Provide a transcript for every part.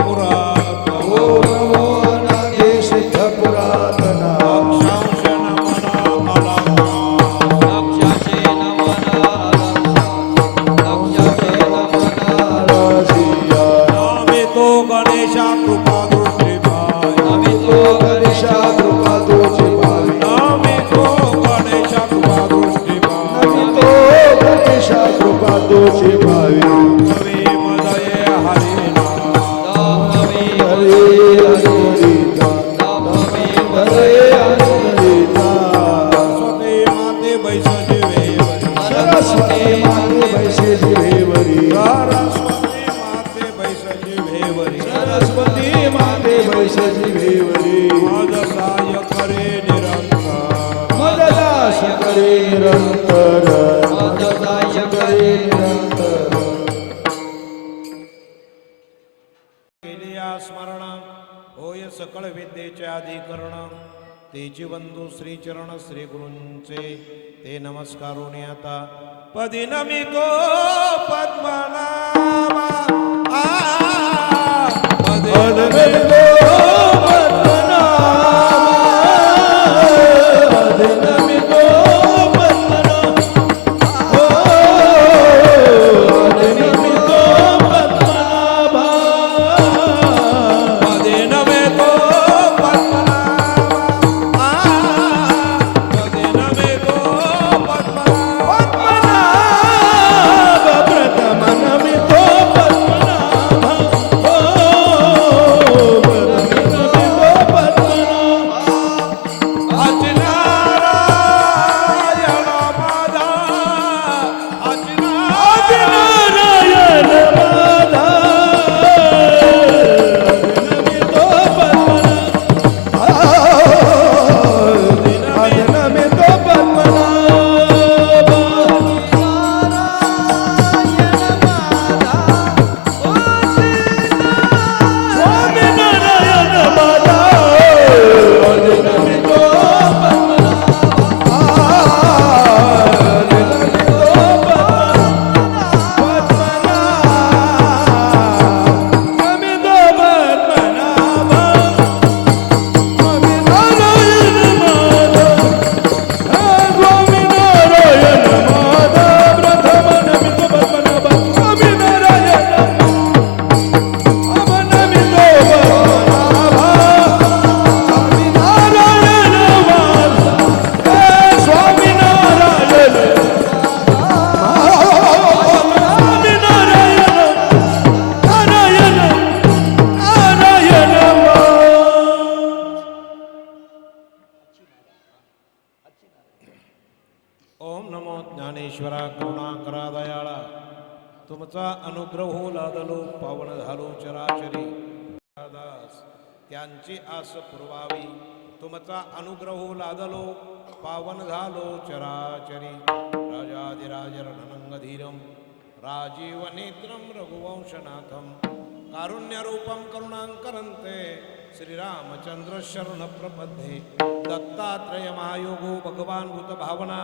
पुरातन ओम नमो अनादि सिद्ध पुरातन अक्षांश नमन अलंकार लक्षाचे नमन लक्षाचे नमन रसिया नामितो गणेशा कृपा दृष्टी भाई नमितो गणेशा कृपा तुझी भावी नामितो गणेशा कृपा दृष्टी भाई नमितो गणेशा कृपा तुझी भावी नवे मदये हरिना दामवे हरे हरिता दामवे हरे हरिता सरस्वती माते बैसजी वेवरी सरस्वती माते वैसे जीवेवरी सरस्वती माते बैसजी वेवरी सरस्वती माते वैसे जीवेवरी मद साय करे निरंतर मददास करे निरंतर मददास करे निरंतर केलिया स्मरण होय सकळ विद्येचे अधिकरण तेची बंधू श्री चरण श्री गुरूंचे ते नमस्कारून आता पदी नमितो पद्मनाभा पदी नमितो पदी नमितो पद्मनाभा पदी नमितो पद्मनाभा अचिनारायण माधा ओम नमो ज्ञानेश्वरा करुणाकरा दयाळा तुमचा अनुग्रह हो लादलो पावन झालो चराचरी दास त्यांची आस पुरवावी तुमचा अनुग्रह हो लादलो पावन झालो चराचरी राजाधिराज रणनंगधीरम राजीव नेत्रम रघुवंशनाथम कारुण्यरूपम करुणांकरन्ते श्रीरामचंद्र शरण प्रपद्ये दत्तात्रय महायोगो भगवान भूत भावना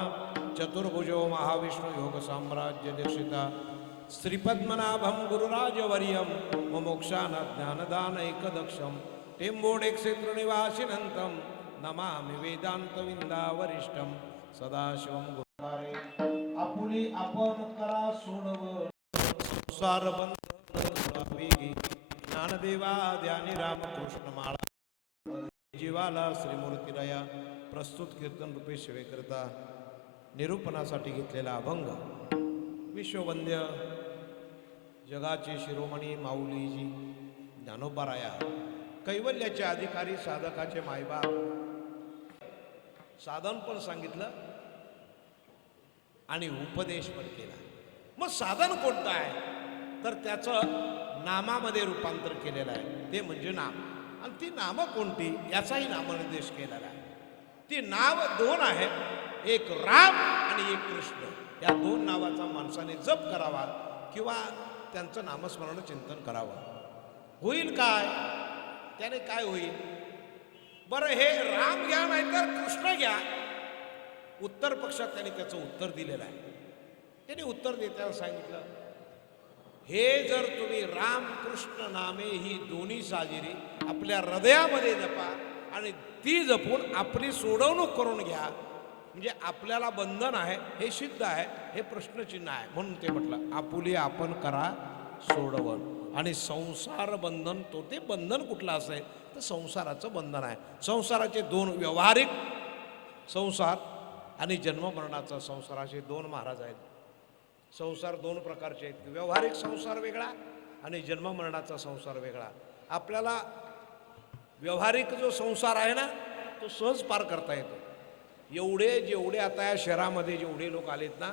चतुर्भुजो महाविष्णु योग साम्राज्य दीक्षिता श्रीपद्मनाभम गुरुराजवर्यम मोक्षान ज्ञानदान एकदक्षम टेंबोडे क्षेत्र निवासिनंतम नमामि वेदांत विंदावरिष्ठम सदाशिवम गुरुवारे आपुली आपण करा सोडव संसार बंधन वेगी ज्ञानदेवा ध्यानी रामकृष्ण माळा जीवाला श्रीमूर्तीराया प्रस्तुत कीर्तन रूपे सेवेकरता निरूपणासाठी घेतलेला अभंग विश्ववंद्य जगाचे शिरोमणी माऊलीजी ज्ञानोबाराया कैवल्याचे अधिकारी साधकाचे मायबाप साधन पण सांगितलं आणि उपदेश पण केला. मग साधन कोणतं आहे तर त्याचं नामामध्ये रूपांतर केलेलं आहे ते म्हणजे नाम. आणि ती नामं कोणती याचाही नामनिर्देश केलेला आहे. ती नाव दोन आहेत एक राम आणि एक कृष्ण. या दोन नावाचा माणसाने जप करावा किंवा त्यांचं नामस्मरण चिंतन करावं. होईल काय त्याने काय होईल बरं हे राम घ्या नाही तर कृष्ण घ्या. उत्तर पक्षात त्याने त्याचं उत्तर दिलेलं आहे. त्याने उत्तर देताना सांगितलं हे जर तुम्ही राम कृष्ण नामे ही दोन्ही साजिरी आपल्या हृदयामध्ये जपा आणि ती जपून आपली सोडवणूक करून घ्या, म्हणजे आपल्याला बंधन आहे हे सिद्ध आहे, हे प्रश्नचिन्ह आहे. म्हणून ते म्हटलं आपुली आपण करा सोडवण. आणि संसार बंधन, तो ते बंधन कुठलं असेल तर संसाराचं बंधन आहे. संसाराचे दोन, व्यवहारिक संसार आणि जन्ममरणाचा संसार, असे दोन महाराज आहेत. संसार दोन प्रकारचे आहेत, व्यवहारिक संसार वेगळा आणि जन्ममरणाचा संसार वेगळा. आपल्याला व्यवहारिक जो संसार आहे ना तो सहज पार करता येतो. जेवढे आता या शहरामध्ये जेवढे लोक आलेत ना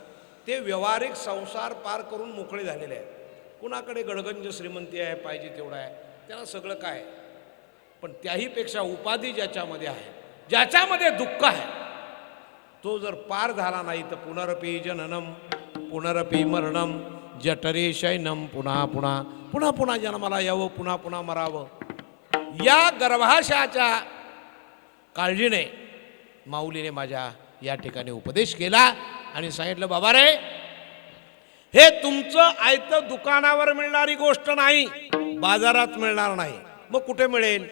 ते व्यवहारिक संसार पार करून मोकळे झालेले आहेत. कुणाकडे गडगंज श्रीमंती आहे, पाहिजे तेवढा आहे, त्याला सगळं काय. पण त्याहीपेक्षा उपाधी ज्याच्यामध्ये आहे, ज्याच्यामध्ये दुःख आहे, तो जर पार झाला नाही तर पुनरपी जननम पुनरपी मरणम जठरे शयनम, पुन्हा पुन्हा पुन्हा पुन्हा जन्माला यावं, पुन्हा पुन्हा मरावं. या गर्भाशयाच्या काळजीने माऊलीने माझ्या या ठिकाणी उपदेश केला आणि सांगितलं, बाबा रे, हे तुमचं आयतं दुकानावर मिळणारी गोष्ट नाही, बाजारात मिळणार नाही. मग कुठे मिळेल?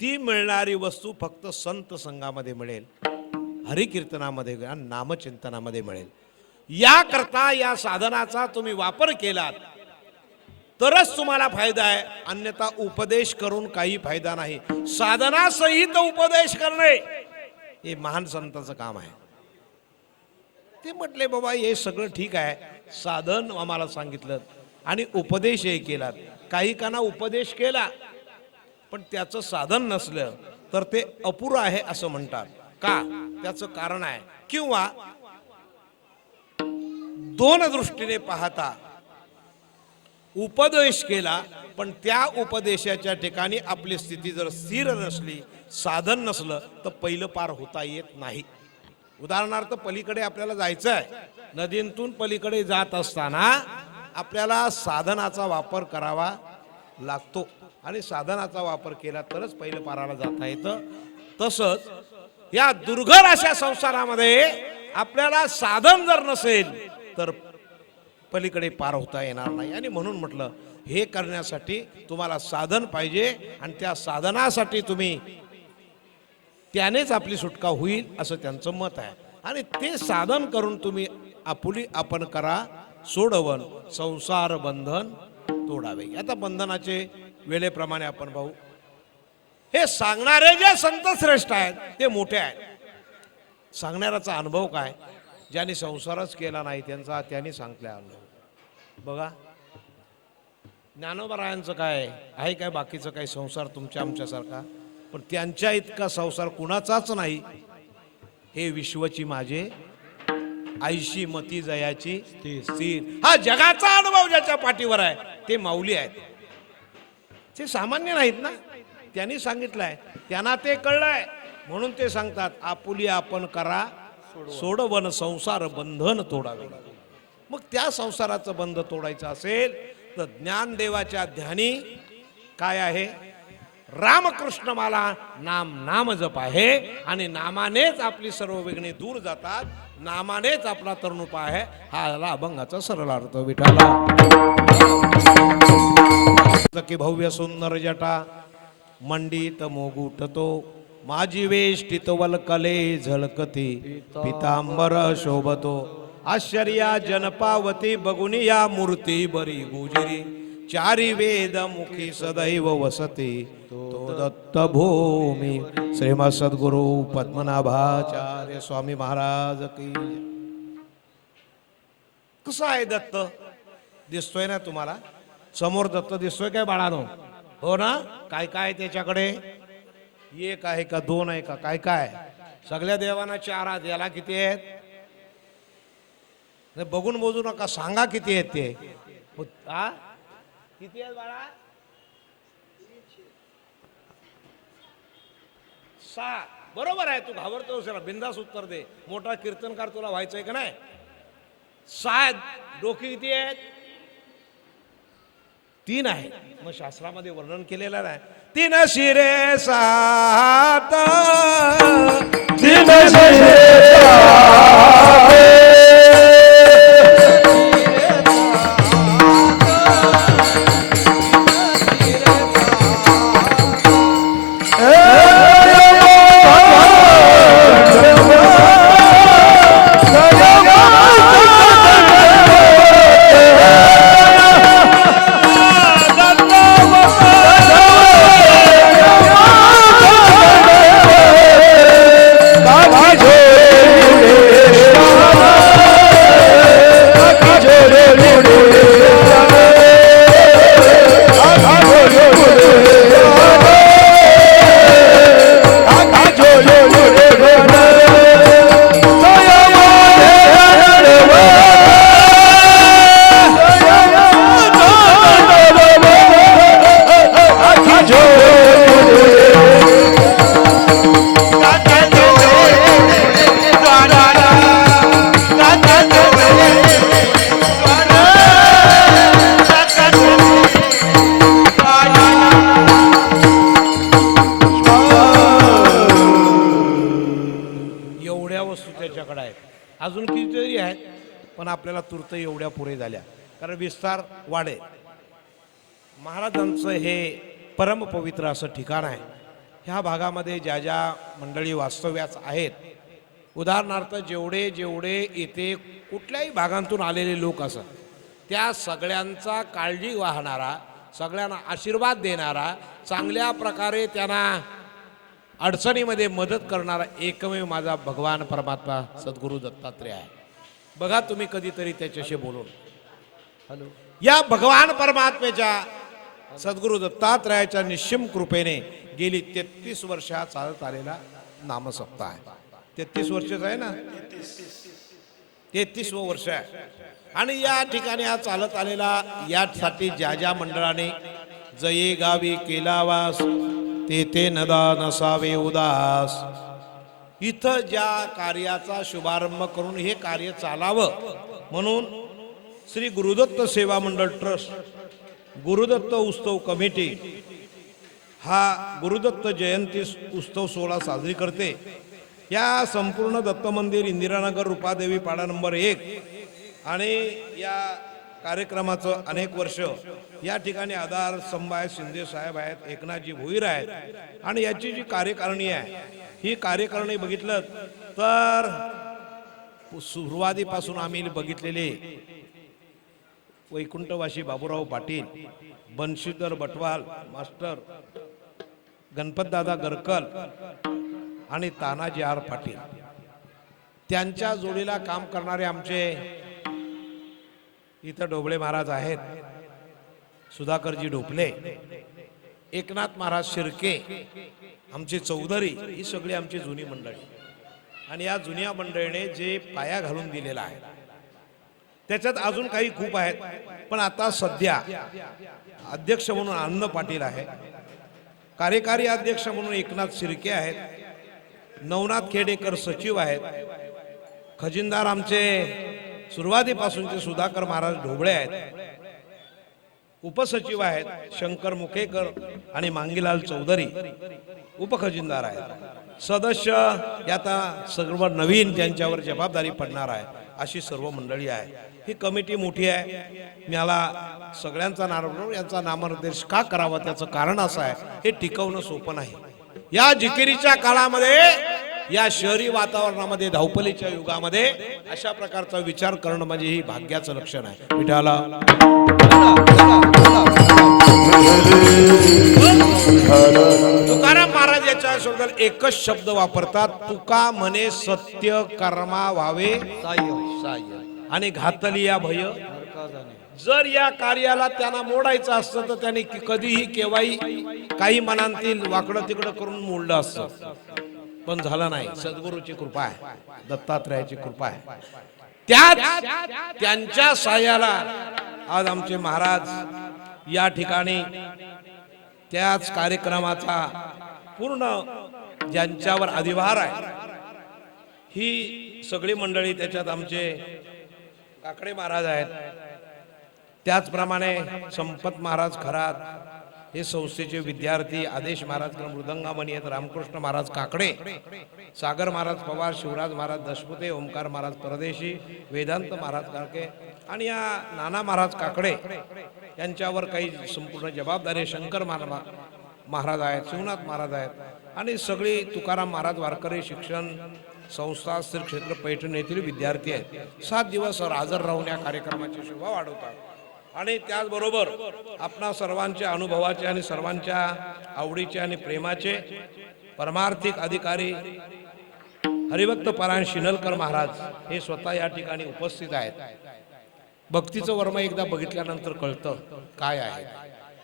ती मिळणारी वस्तू फक्त संत संघामध्ये मिळेल, हरिकीर्तनामध्ये आणि नामचिंतनामध्ये मिळेल. याकरता या साधनाचा तुम्ही वापर केलात तरच तुम्हाला फायदा आहे, अन्यथा उपदेश करून काही फायदा नाही. साधनासहित उपदेश करणे हे महान संतांचं काम आहे. ते म्हटले, बाबा हे सगळं ठीक आहे, साधन आम्हाला सांगितलं आणि उपदेशही केलात. काही काना उपदेश केला पण त्याचं साधन नसलं तर ते अपुरं आहे असं म्हणतात. का? त्याचं कारण आहे, किंवा दोन दृष्टीने पाहता उपदेश केला पण त्या उपदेशाच्या ठिकाणी आपली स्थिती जर स्थिर नसली, साधन नसलं तर पहिलं पार होता येत नाही. उदाहरणार्थ, पलीकडे आपल्याला जायचं आहे, नदीतून पलीकडे जात असताना आपल्याला साधनाचा वापर करावा लागतो आणि साधनाचा वापर केला तरच पहिलं पाराला जाता येतं. तसंच या दुर्घर अशा संसारामध्ये आपल्याला साधन जर नसेल तर पलीकडे पार होता येणार नाही. आणि म्हणून म्हटलं, हे करण्यासाठी तुम्हाला साधन पाहिजे आणि त्या साधनासाठी तुम्ही त्यानेच आपली सुटका होईल असं त्यांचं मत आहे. आणि ते साधन करून तुम्ही आपुली आपण करा सोडवण, संसार बंधन तोडावे. आता बंधनाचे वेळेप्रमाणे आपण पाहू. हे सांगणारे जे संत श्रेष्ठ आहेत ते मोठे आहेत. सांगणाऱ्याचा अनुभव काय? ज्यांनी संसारच केला नाही त्यांनी सांगतल्या अनुभव. बघा, ज्ञानोबरायांचं काय आहे, काय बाकीचं काय संसार तुमच्या आमच्यासारखा, पण त्यांच्या इतका संसार कुणाचाच नाही. हे विश्वची माझे आईशी मती जयाची स्थिर, हा जगाचा अनुभव ज्याच्या पाठीवर आहे ते माऊली आहेत. ते सामान्य नाहीत ना, त्यांनी सांगितलंय, त्यांना ते कळलंय म्हणून ते सांगतात, आपुली आपण करा सोडवण, संसार बंधन तोडावे. मग त्या संसाराचं बंध तोडायचं असेल तर ज्ञानदेवाच्या ध्यानी काय आहे? रामकृष्ण माला नाम जप आहे आणि नामानेच आपली सर्व विघ्ने दूर जातात, नामानेच आपला तरुण उपाय आहे. हा आला अभंगाचा सरळ अर्थ. विठाला की भव्य सुंदर जटा मंडित मोगुट तो, माझी वेष्टित वलकले झळकती पितांबर शोभतो, आश्चर्या जनपावती बगुनी या मूर्ती बरी गुजरी, चारी वेद मुखी सदैव वसती तो दत्त भूमी. श्रीमद सद्गुरु पद्मनाभाचार्य स्वामी महाराज की. कसा आहे दत्त? दिसतोय ना तुम्हाला समोर दत्त दिसतोय काय बाळानो? हो ना? काय काय त्याच्याकडे? एक आहे का, दोन आहे का, काय काय? सगळ्या देवांना चार आहेत. याला किती आहेत? बघून मोजू नका, सांगा किती आहेत ते. किती आहेत बाळा? 6. बरोबर आहे, तू घाबरतोस, बिंदास उत्तर दे. मोठा कीर्तनकार तुला व्हायचंय का नाही? 6. डोकी किती आहेत? 3 आहे. मग शास्त्रामध्ये वर्णन केलेलं आहे, 3 शिरे 7, 3 शिरे 7, अजून कितीतरी आहेत, पण आपल्याला तूर्त एवढ्या पुरे झाल्या, कारण विस्तार वाढेल. महाराजांचं हे परमपवित्र असं ठिकाण आहे. ह्या भागामध्ये ज्या ज्या मंडळी वास्तव्यास आहेत, उदाहरणार्थ जेवढे जेवढे इथे कुठल्याही भागांतून आलेले लोक असत, त्या सगळ्यांचा काळजी वाहणारा, सगळ्यांना आशीर्वाद देणारा, चांगल्या प्रकारे त्यांना अडचणीमध्ये मदत करणारा एकमेव माझा भगवान परमात्मा सद्गुरू दत्तात्रेय आहे. बघा तुम्ही कधीतरी त्याच्याशी बोलून. हॅलो, या भगवान परमात्म्याच्या सद्गुरू दत्तात्रयाच्या निश्चिम कृपेने गेली 33 वर्ष चालत आलेला नामसप्ताह आहे. 33 वर्षच आहे ना, 33वं वर्ष आहे. आणि या ठिकाणी हा चालत आलेला, यासाठी ज्या ज्या मंडळाने जये गावी केला वास, तेथे नदा नसावे उदास, इथं ज्या कार्याचा शुभारंभ करून हे कार्य चालावं म्हणून श्री गुरुदत्त सेवा मंडळ ट्रस्ट, गुरुदत्त उत्सव कमिटी हा गुरुदत्त जयंती उत्सव सोहळा साजरी करते. या संपूर्ण दत्त मंदिर इंदिरानगर रूपादेवी पाडा नंबर 1 आणि या कार्यक्रमाचं अनेक वर्ष या ठिकाणी आधार स्तंभ आहेत, शिंदे साहेब आहेत, एकनाथजी भोईर आहेत. आणि याची जी कार्यकारिणी आहे, ही कार्यकारिणी बघितलं तर सुरुवातीपासून आम्ही बघितलेले वैकुंठवासी बाबूराव पाटील, बंशीधर बटवाल मास्टर, गणपतदादा गरकल आणि तानाजी आर पाटील, त्यांच्या जोडीला काम करणारे आमचे इथं ढोबळे महाराज आहेत, सुधाकरजी ढोपले, एकनाथ महाराज शिर्के, आमचे चौधरी, ही सगळी आमची जुनी मंडळी. आणि या जुन्या मंडळीने जे पाया घालून दिलेला आहे, त्याच्यात अजून काही खूप आहेत. पण आता सध्या अध्यक्ष म्हणून आनंद पाटील आहे, कार्यकारी अध्यक्ष म्हणून एकनाथ शिर्के आहेत, नवनाथ खेडेकर सचिव आहेत, खजिनदार आमचे सुरुवातीपासूनचे सुधाकर महाराज ढोबळे आहेत, उपसचिव आहेत शंकर मुखेकर आणि मांगीलाल चौधरी उपखजिनदार आहेत. सदस्य आता सर्व नवीन त्यांच्यावर जबाबदारी पडणार आहे, अशी सर्व मंडळी आहे. ही कमिटी मोठी आहे. मला सगळ्यांचा नाम, यांचा नामनिर्देश का करावा त्याचं कारण असं आहे, हे टिकवणं सोपं नाही. या जिकिरीच्या काळामध्ये, या शहरी वातावरणामध्ये, धावपलीच्या युगामध्ये अशा प्रकारचा विचार करणं म्हणजे ही भाग्याचं लक्षण आहे. विठाला तुकाराम महाराज याच्या शब्दात एकच शब्द वापरतात, तुका म्हणे सत्य कर्मा व्हावे साह्य आणि घातली या भय. जर या कार्याला त्यांना मोडायचं असतं तर त्यांनी कधीही केव्हाही काही मनांतील वाकडं तिकडं करून मोडलं असतं, पण झालं नाही. सद्गुरूची कृपा आहे, दत्तात्रयाची कृपा आहे. त्यांच्या साह्याला आज आमचे महाराज या ठिकाणी त्याच कार्यक्रमाचा पूर्ण ज्यांच्यावर अधिभार आहे, ही सगळी मंडळी, त्याच्यात आमचे काकडे महाराज आहेत, त्याचप्रमाणे संपत महाराज खरात, हे संस्थेचे विद्यार्थी, आदेश महाराज मृदंगामणी आहेत, रामकृष्ण महाराज काकडे, सागर महाराज पवार, शिवराज महाराज दशपुते, ओमकार महाराज परदेशी, वेदांत महाराज काळके आणि या नाना महाराज काकडे यांच्यावर काही संपूर्ण जबाबदारी शंकर महाराज आहेत, शिवनाथ महाराज आहेत आणि सगळी तुकाराम महाराज वारकरी शिक्षण संस्था श्री क्षेत्र पैठण येथील विद्यार्थी आहेत. 7 दिवस हजर राहून या कार्यक्रमाची शोभा वाढवतात. आणि त्याचबरोबर आपणा सर्वांच्या अनुभवाचे आणि सर्वांच्या आवडीचे आणि प्रेमाचे परमार्थिक अधिकारी हरिभक्त परायण शिनलकर महाराज हे स्वतः या ठिकाणी उपस्थित आहेत. भक्तीचं वर्म एकदा बघितल्यानंतर कळतं काय आहे,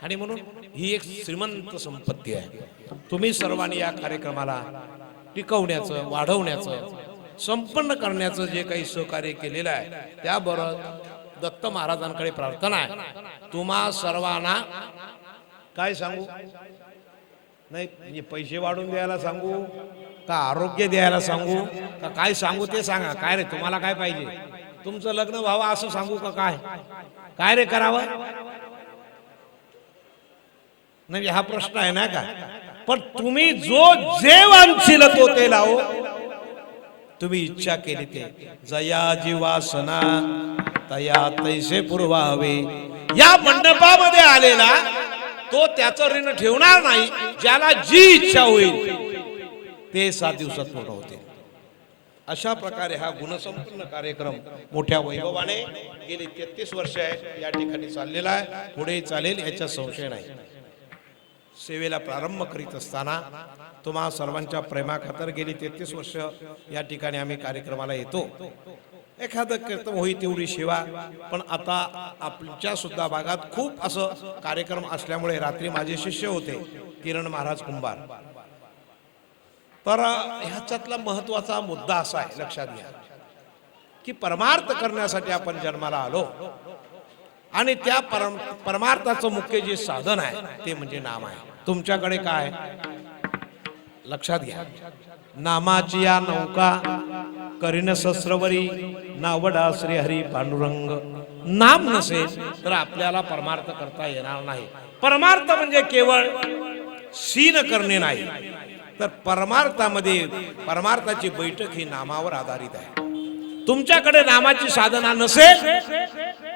आणि म्हणून ही एक श्रीमंत संपत्ती आहे. तुम्ही सर्वांनी या कार्यक्रमाला टिकवण्याचं, वाढवण्याचं, संपन्न करण्याचं जे काही सहकार्य केलेलं आहे, त्याबरोबर दत्त महाराजांकडे प्रार्थना आहे, तुम्हा सर्वांना काय सांगू, नाही पैसे वाढून द्यायला सांगू का आरोग्य द्यायला सांगू का काय सांगू ते सांगा. काय रे तुम्हाला काय पाहिजे, तुमचं लग्न व्हावं असं सांगू का काय, काय रे करावं, म्हणजे हा प्रश्न आहे ना का. पण तुम्ही जो जे वांछिल तो ते लावो, तुम्ही इच्छा केली ते जया जीवासना तया तैसे पुरवावे. या मंडपामध्ये आलेला तो त्याचं ऋण ठेवणार नाही. ज्याला जी इच्छा होईल ते 7 दिवसात पूर्ण होते. अशा प्रकारे हा गुणसंपन्न कार्यक्रम मोठ्या वैभवाने गेली 33 वर्ष आहे या ठिकाणी चाललेला आहे. पुढे चालेल याचा संशय नाही. सेवेला प्रारंभ करीत असताना तुम्हा सर्वांच्या प्रेमाखातर गेली 33 वर्ष या ठिकाणी आम्ही कार्यक्रमाला येतो. एखादं कीर्तन होई तेवढी सेवा. पण आता आमच्या सुद्धा भागात खूप असं कार्यक्रम असल्यामुळे रात्री माझे शिष्य होते किरण महाराज कुंभार. तर ह्याच्यातला महत्वाचा मुद्दा असा आहे लक्षात घ्या की परमार्थ करण्यासाठी आपण जन्माला आलो आणि त्या परमार्थाचं मुख्य जे साधन आहे ते म्हणजे नाम आहे. तुमच्याकडे काय लक्षात घ्या. नामाची या नौका करीन सहस्रवरी नावडा श्री हरी पांडुरंग. नाम नसेल तर आपल्याला परमार्थ करता येणार नाही. परमार्थ म्हणजे केवळ सीन करणे नाही तर परमार्थामध्ये परमार्थाची बैठक ही नामावर आधारित आहे. तुमच्याकडे नामाची साधना नसेल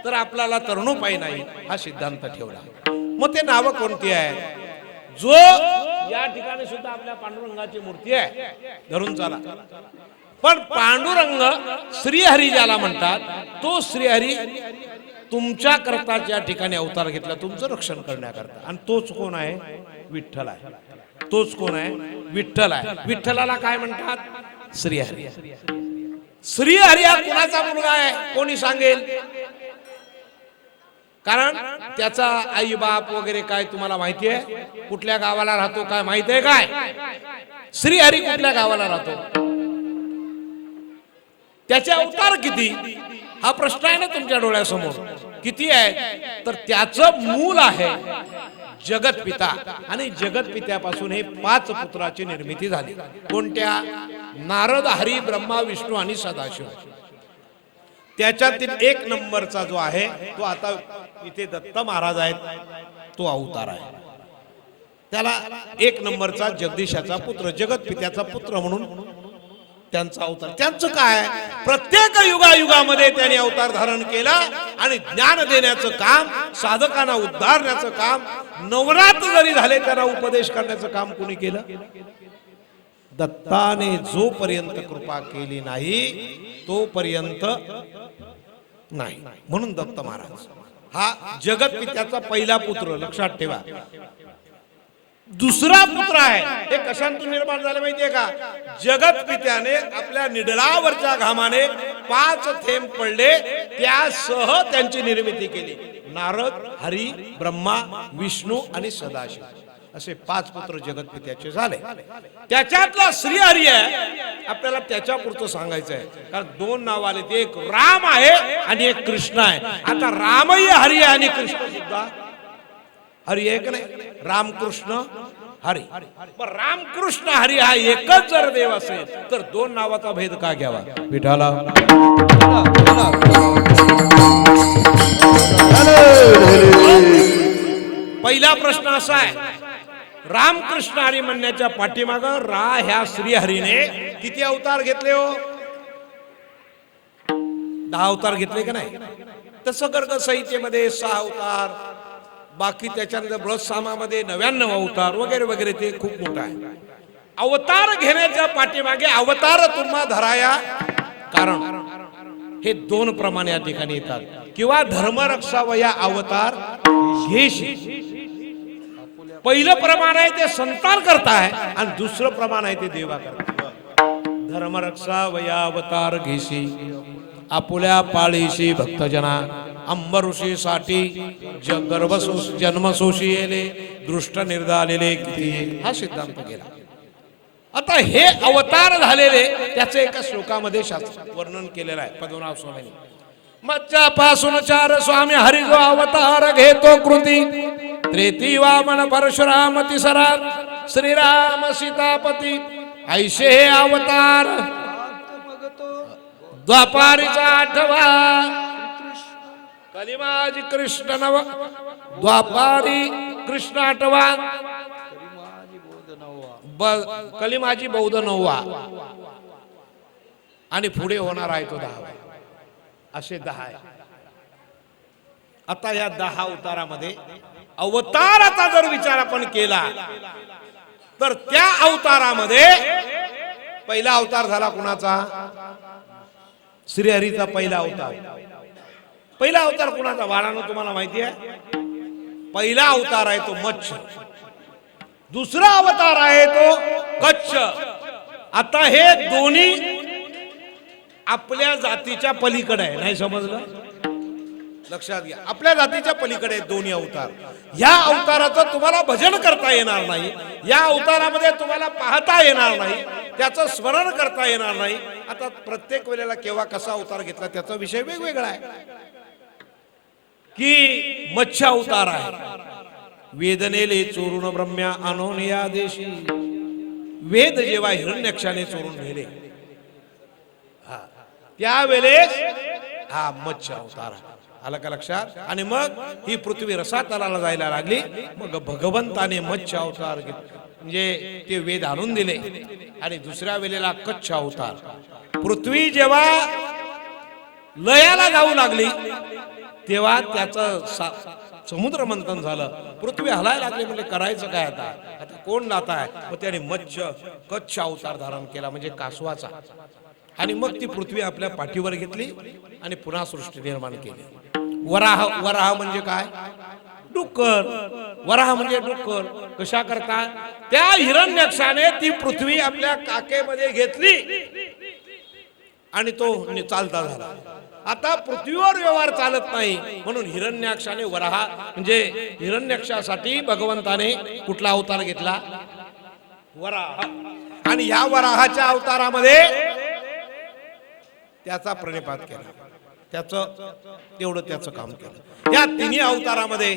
तर आपल्याला तरणोपाय नाही हा सिद्धांत ठेवला. मग ते नाव कोणती आहे? जो या ठिकाणी सुद्धा आपल्या पांडुरंगाची मूर्ती आहे धरून चाला. पण पांडुरंग श्रीहरी ज्याला म्हणतात तो श्रीहरी तुमच्या करता ज्या ठिकाणी अवतार घेतला तुमचं रक्षण करण्याकरता. आणि तोच कोण आहे? विठ्ठल आहे. तोच कोण आहे? विठ्ठल आहे. विठ्ठलाला काय म्हणतात? श्रीहरी. श्रीहरी हा कुणाचा मुलगा आहे? कोणी सांगेल? कारण त्याचा आई बाप वगैरे काय तुम्हाला माहिती आहे? कुठल्या गावाला राहतो काय माहित आहे काय? श्रीहरी कुठल्या गावाला राहतो? त्याचे अवतार किती हा प्रश्न आहे ना तुमच्या डोळ्यासमोर. किती आहे? तर त्याचं मूल आहे जगतपिता. आणि जगतपित्यापासून हे 5 पुत्राची निर्मिती झाली. कोणत्या? नारद, हरी, ब्रह्मा, विष्णू आणि सदाशिव. त्याच्यातील 1 नंबरचा जो आहे तो आता इथे दत्त महाराज आहेत तो अवतार आहे. त्याला 1 नंबरचा जगदीशाचा पुत्र जगतपित्याचा पुत्र म्हणून त्यांचा अवतार. त्यांचं काय? प्रत्येक युगायुगामध्ये त्यांनी अवतार धारण केला आणि ज्ञान देण्याचं काम, साधकांना उद्धारण्याचं काम, नवरात्र जरी झाले त्यांना उपदेश करण्याचं काम कोणी केलं? दत्ताने जोपर्यंत कृपा केली नाही तोपर्यंत नाही. म्हणून दत्त महाराज हा जगतपित्याचा पहिला पुत्र लक्षात ठेवा. दुसरा पुत्र आहे हे कशातून निर्माण झाले माहितीये का? जगतपित्याने आपल्या निडलावरच्या घामाने 5 थेंब पडले त्यासह त्यांची निर्मिती केली. नारद, हरी, ब्रह्मा, विष्णू आणि सदाशिव असे 5 पुत्र जगतपित्याचे झाले. त्याच्यातला श्रीहरी आहे आपल्याला त्याच्या पुरतं सांगायचं आहे. कारण 2 नाव आले. ते एक राम आहे आणि एक कृष्ण आहे. आता रामही हरी आहे आणि कृष्ण सुद्धा हरी एक नाही. रामकृष्ण हरी. पण रामकृष्ण हरी हा एकच जर देव असेल तर 2 नावाचा भेद का घ्यावा? विठाला पहिला प्रश्न असा आहे. रामकृष्ण हरी म्हणण्याच्या पाठीमाग रा ह्या श्रीहरीने किती अवतार घेतले हो? 10 अवतार घेतले का नाही? तसं गर्ग संहितेमध्ये 6 अवतार, बाकी त्याच्यानंतर बृहत्सामामध्ये 99 अवतार वगैरे वगैरे. ते खूप मोठं आहे. अवतार घेण्याच्या पाठीमागे अवतार तुम्हा धराया कारण हे 2 प्रमाण या ठिकाणी येतात. किंवा धर्मरक्षावया अवतार घेशी. पहिलं प्रमाण आहे ते संतान करताय आणि दुसरं प्रमाण आहे ते देवा करताय. धर्मरक्षावया अवतार घेशी आपुल्या पाळीशी भक्तजना अंबऋषी साठी जन्मसोशी येले दृष्ट निर्धालेले किती हा सिद्धांत केला. आता हे अवतार झालेले त्याचे एका श्लोकामध्ये शास्त्रात वर्णन केलेलं आहे पद्मनाभ स्वामींनी. मज्जापासून 4 स्वामी हरी जो अवतार घेतो कृती त्रेती वामन परशुराम तिसरा श्रीराम सीतापती ऐशे हे अवतार. द्वापारीचा 8वा कलिमाजी कृष्ण 9 द्वापारी कृष्ण 8वा कलिमाजी बौद्ध 9वा आणि पुढे होणार आहे तो 10. असे 10 आहे. आता या 10 अवतारामध्ये अवताराचा जर विचार आपण केला तर त्या अवतारामध्ये पहिला अवतार झाला कुणाचा? श्रीहरीचा पहिला अवतार. पहिला अवतार कुणाचा? वारानं तुम्हाला माहिती आहे. पहिला अवतार आहे तो मत्स्य. दुसरा अवतार आहे तो कच्छ. आता हे दोन्ही आपल्या जातीच्या पलीकडे आहे. नाही समजलं? लक्षात घ्या. आपल्या जातीच्या पलीकडे आहेत दोन्ही अवतार. या अवताराचं तुम्हाला भजन करता येणार नाही, या अवतारामध्ये तुम्हाला पाहता येणार नाही, त्याचं स्मरण करता येणार नाही. आता प्रत्येक वेळेला केव्हा कसा अवतार घेतला त्याचा विषय वेगवेगळा आहे. की मत्स्य अवतार आहे. वेदनेले चोरून ब्रह्म्या आणून या देशी. वेद जेव्हा हिरण्यक्षाने चोरून नेले त्यावेळेस हा मत्स्य अवतार आला का लक्षात? आणि मग ही पृथ्वी रसातलाला जायला लागली. मग भगवंताने मत्स्य अवतार घेतला, म्हणजे ते वेद आणून दिले. आणि दुसऱ्या वेळेला कच्छ अवतार. पृथ्वी जेव्हा लयाला जाऊ लागली तेव्हा त्याचं समुद्र मंथन झालं. पृथ्वी हलायला लागली. म्हणजे करायचं काय आता? आता कोण जात आहे? मग त्याने मत्स्य कच्छ अवतार धारण केला, म्हणजे कासवाचा. आणि मग ती पृथ्वी आपल्या पाठीवर घेतली आणि पुन्हा सृष्टी निर्माण केली. वराह. वराह म्हणजे काय? डुक्कर. वराह म्हणजे डुक्कर. कशा करता? त्या हिरण्यक्षाने ती पृथ्वी आपल्या काकेमध्ये घेतली आणि तो चालता झाला. आता पृथ्वीवर व्यवहार चालत नाही म्हणून हिरण्याक्षाने वराह म्हणजे हिरण्यक्षासाठी भगवंताने कुठला अवतार घेतला? वराह. आणि या वराहाच्या अवतारामध्ये त्याचा प्रणिपात केला. तेवढं त्याचं काम केलं. या तिन्ही अवतारामध्ये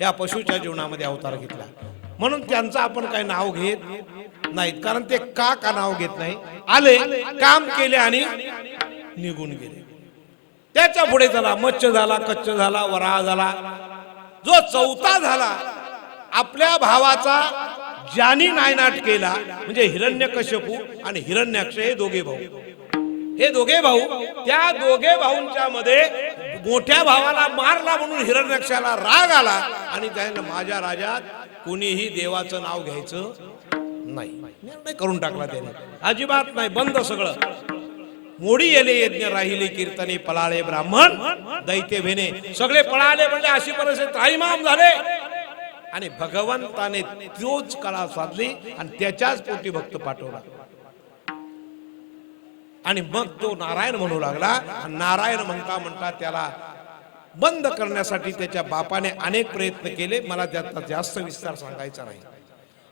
या पशुच्या जीवनामध्ये अवतार घेतला. म्हणून त्यांचं आपण काही नाव घेत नाहीत, कारण ते का नाव घेत नाही? आले, काम केले आणि निघून गेले. त्याच्या पुढे झाला मत्स्य झाला, कच्छ झाला, वराह झाला. जो चौथा झाला आपल्या भावाचा ज्यानी नायनाट केला म्हणजे हिरण्यकश्यपू आणि हिरण्याक्ष हे दोघे भाऊ. हे दोघे भाऊ, त्या दोघे भाऊंच्या मध्ये मोठ्या भावाला मारला म्हणून हिरण्याक्षाला राग आला आणि त्याने माझ्या राज्यात कोणीही देवाचं नाव घ्यायचं नाही निर्णय करून टाकला. त्याने अजिबात नाही, बंद सगळं. मोडी येले यज्ञ राहिले कीर्तने पळाले ब्राह्मण दैत्य भेने. सगळे पळाले म्हणजे अशी परिस्थिती त्राईमाम झाले. आणि भगवंताने तोच कळा साधली आणि त्याच्याच पोटी भक्त पाठवला. आणि मग तो नारायण म्हणू लागला. नारायण म्हणता म्हणता त्याला बंद करण्यासाठी त्याच्या बापाने अनेक प्रयत्न केले. मला त्याचा जास्त विस्तार सांगायचा नाही.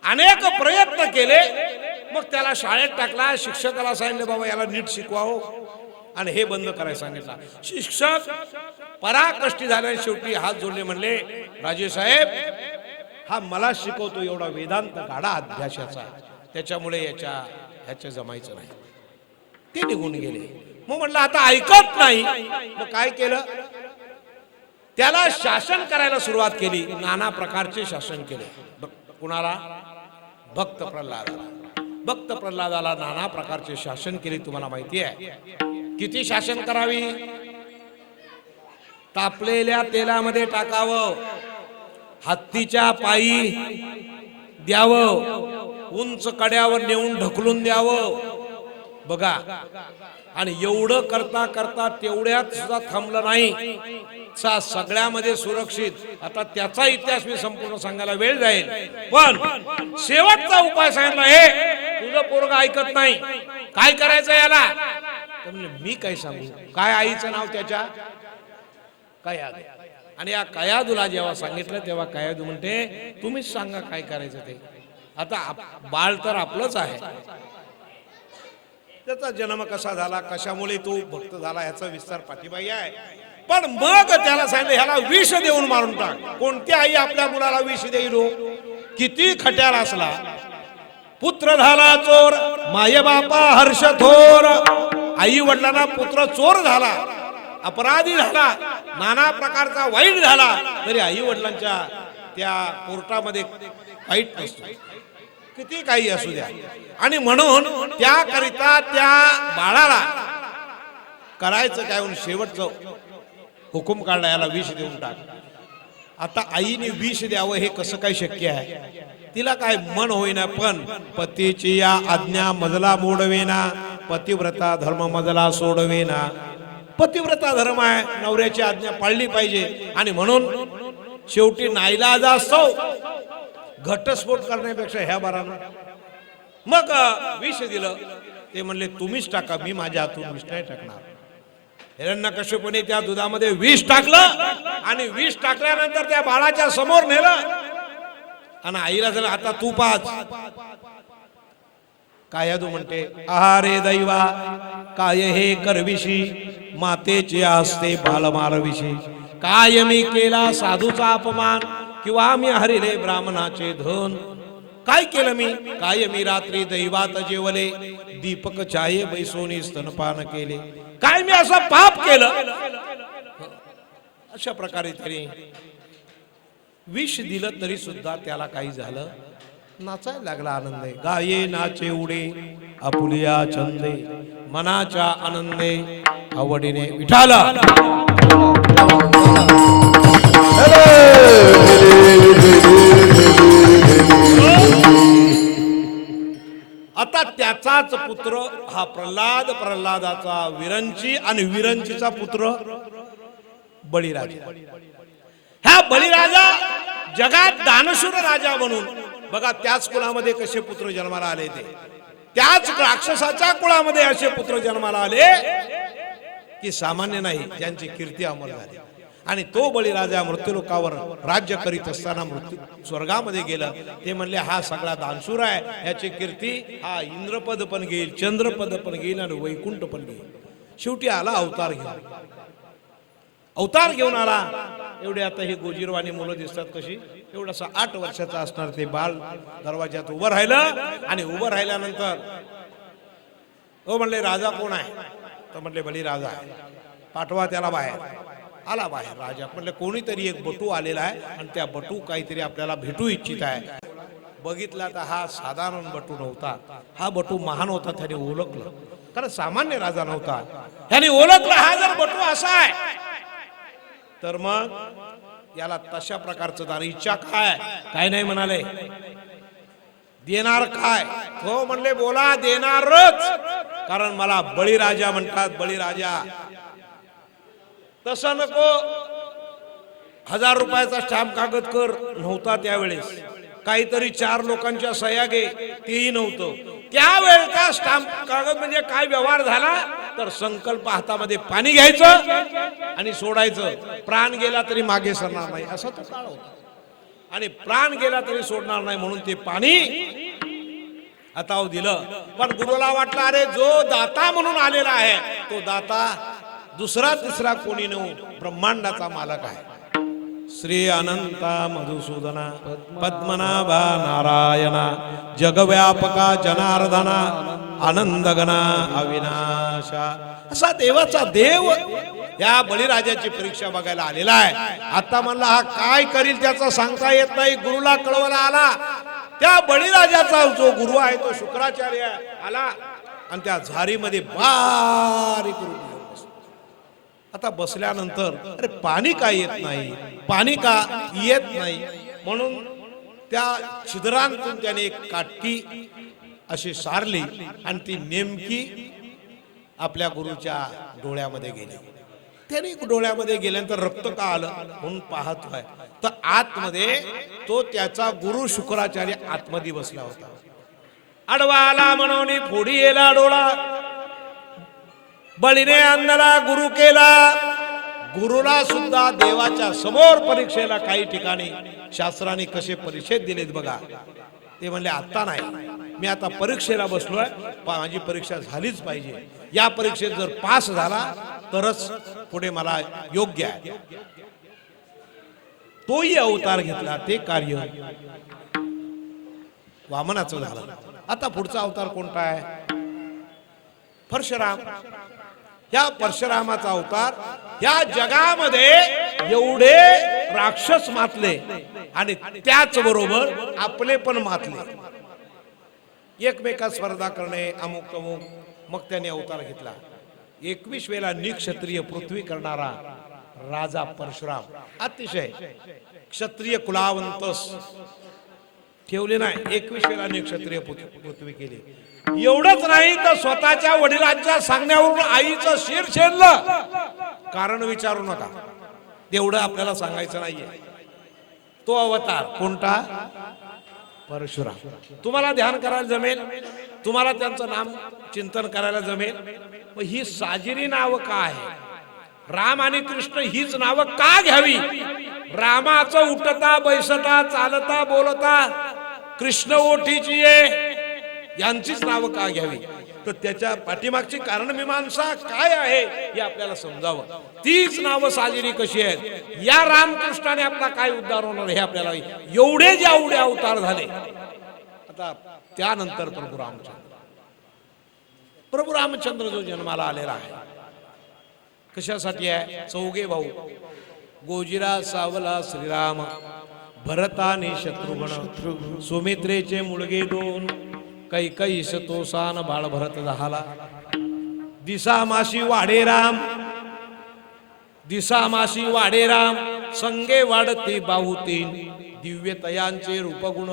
अनेक प्रयत्न केले. मग त्याला शाळेत टाकला. शिक्षकाला सांगितलं बाबा याला नीट शिकवावं आणि हे बंद करायला सांगितलं. शिक्षक पराकष्टी झाले. शेवटी हात जोडले, म्हणले राजे साहेब हा मला शिकवतो एवढा वेदांत गाडा अभ्यासाचा, त्याच्यामुळे याच्या जमायचं नाही. ते निघून गेले. मग म्हटलं आता ऐकत नाही. मग काय केलं? त्याला शासन करायला सुरुवात केली. नाना प्रकारचे शासन केले. कुणाला? भक्त प्रल्हादाला. भक्त प्रल्हादाला नाना प्रकारचे शासन केले. तुम्हाला माहिती आहे किती शासन करावी? तापलेल्या तेलामध्ये टाकावं, हत्तीच्या पायी द्यावं, उंच कड्यावर नेऊन ढकलून द्यावं. बघा, आणि एवढं करता करता तेवढ्यात सुद्धा थांबलं नाही. सगळ्यामध्ये सुरक्षित. आता त्याचा इतिहास मी संपूर्ण सांगायला वेळ जाईल, पण शेवटचा उपाय सांगितला. हे तुझं पोरग ऐकत नाही, काय करायचं याला? मी काय सांगू? काय आईचं नाव त्याच्या? कयादू. आणि या कयादूला जेव्हा सांगितलं तेव्हा कयादू म्हणते तुम्हीच सांगा काय करायचं ते. आता बाळ तर आपलंच आहे. त्याचा जन्म कसा झाला, कशामुळे तो भक्त झाला याचा विस्तार पाठीमागे आहे. पण मग त्याला सांगितलं ह्याला विष देऊन मारून टाक. कोणती आई आपल्या मुलाला विष देईल? किती खट्याळ असला. पुत्र झाला चोर, माय बापा हर्ष थोर. आई वडिलांना पुत्र चोर झाला, अपराधी झाला, नाना प्रकारचा वाईट झाला, तरी आई वडिलांच्या त्या कोर्टामध्ये वाईट नसतो. किती काही असू द्या. आणि म्हणून त्याकरिता त्या बाळाला करायचं काय म्हणून शेवटचं हुकूम काढला, याला विष देऊन टाक. आता आईने विष द्यावं हे कसं काय शक्य आहे? तिला काय मन होईना, पण पतीची या आज्ञा मजला मोडवेना, पतिव्रता धर्म मजला सोडवेना. पतिव्रता धर्म आहे, नवऱ्याची आज्ञा पाळली पाहिजे. आणि म्हणून शेवटी नाईलाज असतो घटस्फोट करण्यापेक्षा ह्या बारानं मग विष दिलं. ते म्हणले तुम्हीच टाका, मी माझ्या हातून विष नाही टाकणार. हिरण्यकश्यपूने त्या दुधामध्ये विष टाकलं आणि विष टाकल्यानंतर त्या बाळाच्या समोर नेलं आणि आईला झालं आता तू पाच. काय तू म्हणते, आहारे दैवा काय हे करविशी, मातेचे असते बाल मारविशी. काय मी केला साधूचा अपमान, किंवा मी हरिले ब्राह्मणाचे धन. काय केलं मी, काय मी रात्री दैवात जेवले, दीपक छाये बैसोनी स्तनपान केले. काय मी असं पाप केलं. अशा प्रकारे तरी विष दिलं तरी सुद्धा त्याला काही झालं, नाचायला लागला आनंदे. गाये नाचे उडे आपुलिया छंदे, मनाच्या आनंदे आवडीने विठाला. आता त्याचाच पुत्र हा प्रल्हाद, प्रल्हादाचा विरंची आणि विरंचीचा पुत्र बळीराजा. ह्या बळीराजा जगात दानशूर राजा म्हणून बघा, त्याच कुळामध्ये कसे पुत्र जन्माला आले, ते त्याच राक्षसाच्या कुळामध्ये असे पुत्र जन्माला आले की सामान्य नाही, ज्यांची कीर्ती अमर झाली. आणि तो बळीराजा मृत्यूलोकावर राज्य करीत असताना स्वर्गामध्ये गेला. ते म्हणले हा सगळा दानशूर आहे, याची कीर्ती हा इंद्रपद पण घेईल, चंद्रपद पण घेईल आणि वैकुंठ पण घेईल. शेवटी आला अवतार घेऊन. अवतार घेऊन आला. एवढे आता ही गोजीरवाणी मुलं दिसतात कशी, एवढासा 8 वर्षाचा असणार ते बाळ दरवाज्यात उभं राहिलं. आणि उभं राहिल्यानंतर हो म्हणले राजा कोण आहे, तर म्हणले बळीराजा आहे, पाठवा त्याला बाहेर. आला बाहेर राजा. म्हणले कोणीतरी एक बटू आलेला आहे आणि त्या बटू काहीतरी आपल्याला भेटू इच्छित आहे. बघितला तर हा साधारण बटू नव्हता, हा बटू महान होता. त्याने ओळखलं, कारण सामान्य राजा नव्हता. त्याने ओळखलं हा जर बटू असा आहे तर मग याला तशा प्रकारचं दान. इच्छा काय नाही म्हणाले, देणार काय. हो म्हणले बोला देणारच, कारण मला बळीराजा म्हणतात. बळीराजा तसं नको, 1000 रुपयाचा स्टॅम्प कागद कर नव्हता त्यावेळेस, काहीतरी 4 लोकांच्या सह्या घे तेही नव्हतं त्यावेळेचा स्टॅम्प कागद. म्हणजे काय व्यवहार झाला तर संकल्प हातामध्ये पाणी घ्यायचं आणि सोडायचं. प्राण गेला तरी मागे सरणार नाही असा तो काळ होता. आणि प्राण गेला तरी सोडणार नाही म्हणून ते पाणी आता दिलं. पण गुरुला वाटलं अरे जो दाता म्हणून आलेला आहे तो दाता दुसरा तिसरा कोणी नव्हे, ब्रह्मांडाचा मालक आहे. श्री अनंता मधुसूदना पद्मनाभा नारायणा जगव्यापका जनार्दना आनंदगना अविनाशा. असा देवाचा देव या बळीराजाची परीक्षा बघायला आलेला आहे. आता म्हणला हा काय करील त्याचा सांगता येत नाही. गुरुला कळवायला आला. त्या बळीराजाचा जो गुरु आहे तो शुक्राचार्य आला आणि त्या झारीमध्ये बारीक रूप घेऊन बसला. आता बसल्यानंतर अरे पाणी का येत नाही, पाणी का येत नाही म्हणून त्या छिद्रांतून त्याने एक काटकी अशी सारली आणि ती नेमकी आपल्या गुरुच्या डोळ्यामध्ये गेली. त्याने डोळ्यामध्ये गेल्यानंतर रक्त का आलं म्हणून पाहतोय तर आतमध्ये तो त्याचा गुरु शुक्राचार्य आतमध्ये बसला होता. आडवा आला म्हणून फोडी येला डोळा. बळीने अंधाला गुरु केला. गुरुला सुद्धा देवाच्या समोर परीक्षेला काही ठिकाणी शास्त्राने कसे परीक्षेत दिलेत बघा. ते म्हणले आता नाही, मी आता परीक्षेला बसलोय, माझी परीक्षा झालीच पाहिजे. या परीक्षेत जर पास झाला तरच पुढे मला योग्य आहे. तोही अवतार घेतला. ते कार्य वामनाचं झालं. आता पुढचा अवतार कोणता आहे? परशुराम. या परशुरामाचा अवतार या जगामध्ये एवढे राक्षस मातले आणि त्याच बरोबर आपले पण मातले. एकमेकात स्पर्धा करणे अमुक तमुक. मग त्याने अवतार घेतला. 21 वेळा निक्षत्रिय पृथ्वी करणारा राजा परशुराम, अतिशय क्षत्रिय कुलावंत ठेवले नाही. 21 वेळा निक्षत्रिय पृथ्वी केली. एवढंच नाही तर स्वतःच्या वडिलांच्या सांगण्यावरून आईचं शिर छेदलं. कारण विचारू नका, तेवढं आपल्याला सांगायचं नाहीये. तो अवतार कोणता? परशुराम. तुम्हाला ध्यान करायला जमेल, तुम्हाला त्यांचं नाम चिंतन करायला जमेल. मग ही साजिरी नाव का आहे? राम आणि कृष्ण हीच नाव का घ्यावी? रामाचं उठता बैसता चालता बोलता कृष्ण ओठीची ये यांचीच नाव का घ्यावी? तर त्याच्या पाठीमागची कारण मीमांसा काय आहे हे आपल्याला समजावं. तीच नावं साजिरी कशी आहेत, या रामकृष्णाने आपला काय उद्धार होणार हे आपल्याला एवढे जेवढे अवतार झाले. आता त्यानंतर प्रभू रामचंद्र जो जन्माला आलेला आहे कशासाठी आहे? चौघे भाऊ गोजिरा सावला श्रीराम, भरताने शत्रुघ्न, सुमित्रेचे मुलगे 2, कैकई सतोसान बाळ भरत झाला. दिसामाशी वाडेराम, दिसामाशी वाडेराम, संगे वाढते बाहू 3, दिव्य तयांचे रूपगुण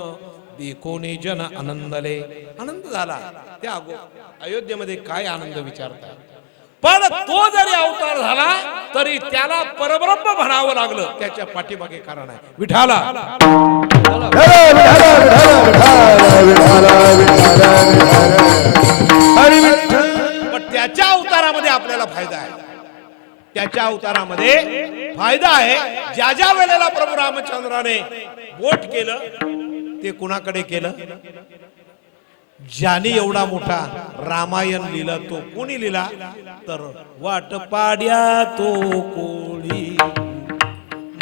देखोने जन आनंदले. आनंद झाला. त्या अयोध्येमध्ये काय आनंद विचारतात. पण तो जरी अवतार झाला तरी त्याला परब्रह्म म्हणावं लागलं. त्याच्या पाठीमागे कारण आहे. विठाला पण त्याच्या अवतारामध्ये आपल्याला फायदा आहे. त्याच्या अवतारामध्ये फायदा आहे. ज्या ज्या वेळेला प्रभू रामचंद्राने बोट केलं ते कुणाकडे केलं? ज्याने एवढा मोठा रामायण लिहिलं तो कोणी लिहिला? तर वाट पाड्या तो कोळी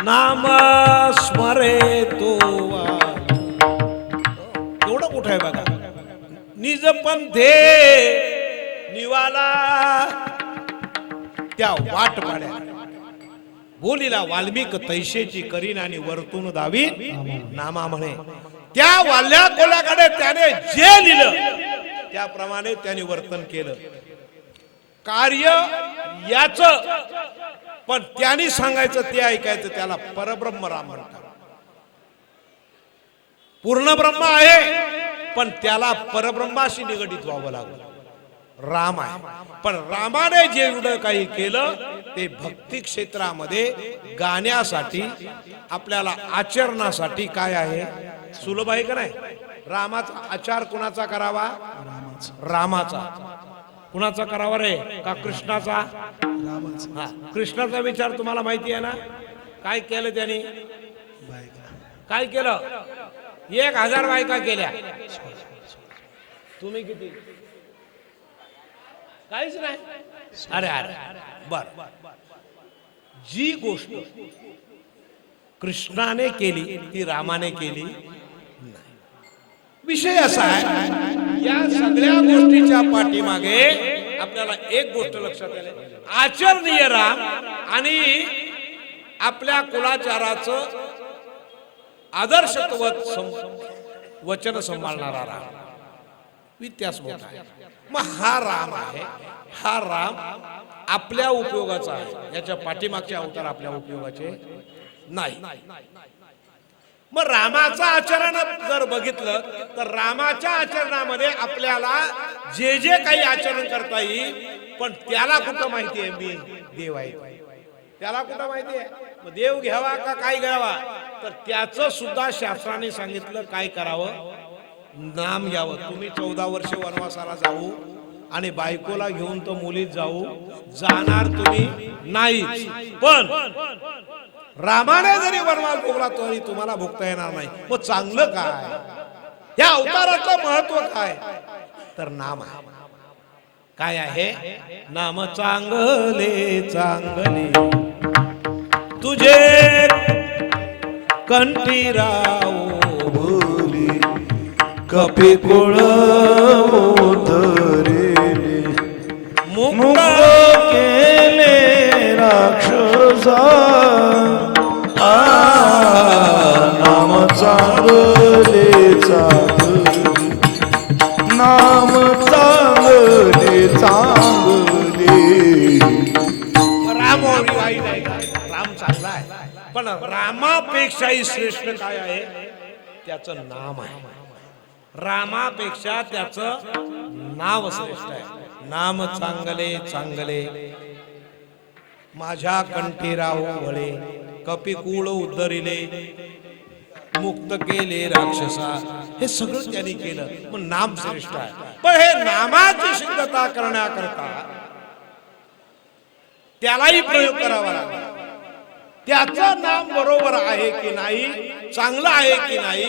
नाम स्मरे तो. एवढं मोठं आहे बघा. निज पंथे निवाला त्या वाट पाड्या बोलीला वाल्मिक तैशेची करीन आणि वर्तून दावी नामा म्हणे. त्या वाल्या कोल्याकडे त्याने जे लिहिलं त्याप्रमाणे त्याने वर्तन केलं. कार्य याच पण त्यांनी सांगायचं ते ऐकायचं. त्याला परब्रह्म राम म्हणतात. पूर्ण ब्रह्म आहे पण त्याला परब्रह्माशी निगडित व्हावं लागलं. राम आहे पण रामाने जेवढं काही केलं ते भक्ती क्षेत्रामध्ये गाण्यासाठी आपल्याला आचरणासाठी काय आहे? सुलभ आहे का नाही? रामाचा आचार कुणाचा करावा? रामाचा. कुणाचा करावा रे? का कृष्णाचा? हा, कृष्णाचा विचार तुम्हाला माहिती आहे ना? काय केलं त्यांनी? काय केलं? 1000 बायका केल्या. तुम्ही किती? काहीच नाही. अरे अरे बर. जी गोष्ट कृष्णाने केली ती रामाने केली नाही. विषय असा आहे या सगळ्या गोष्टीच्या पाठीमागे आपल्याला एक गोष्ट लक्षात आली. आचरणीय राम आणि आपल्या कुलाचाराचं आदर्शत्वत वचन सांभाळणारा राम व्यत्यास मोठा आहे. मग हा राम आहे. हा राम आपल्या उपयोगाचा आहे. याच्या पाठीमागचे अवतार आपल्या उपयोगाचे नाही. मग रामाचं आचरण जर बघितलं तर रामाच्या आचरणामध्ये आपल्याला जे जे काही आचरण करता येईल पण त्याला कुठं माहिती आहे मी देव आहे? त्याला कुठं माहिती आहे? मग देव घ्यावा का काय घ्यावा? तर त्याचं सुद्धा शास्त्राने सांगितलं काय करावं? नाम घ्यावं. तुम्ही 14 वर्ष वनवासाला जाऊ आणि बायकोला घेऊन तर मुलीत जाऊ जाणार तुम्ही नाही. पण रामाने जरी वनवास भोगला तरी तुम्हाला भोगता येणार नाही. मग चांगलं काय? या अवताराचं महत्व काय? तर नाम आहे. काय आहे? नाम चांगले चांगले तुझे कंठी राव बोली कपी कुळ मोधरेले मुक्त केले राक्षसा नाम चांगले चांगले रामापेक्षाही श्रेष्ठ काय आहे? त्याचं नाम आहे. रामापेक्षा त्याचं नाव श्रेष्ठ आहे. नाम चांगले चांगले माझ्या कंठी राहू वळे, कपिकुळ उद्धरिले, मुक्त केले राक्षसा. हे सगळं त्यांनी केलं, मग नाम श्रेष्ठ आहे. पण हे नामाची सिद्धता करण्याकरता त्यालाही प्रयोग करावा लागला. त्याचं नाम बरोबर आहे की नाही, चांगलं आहे की नाही,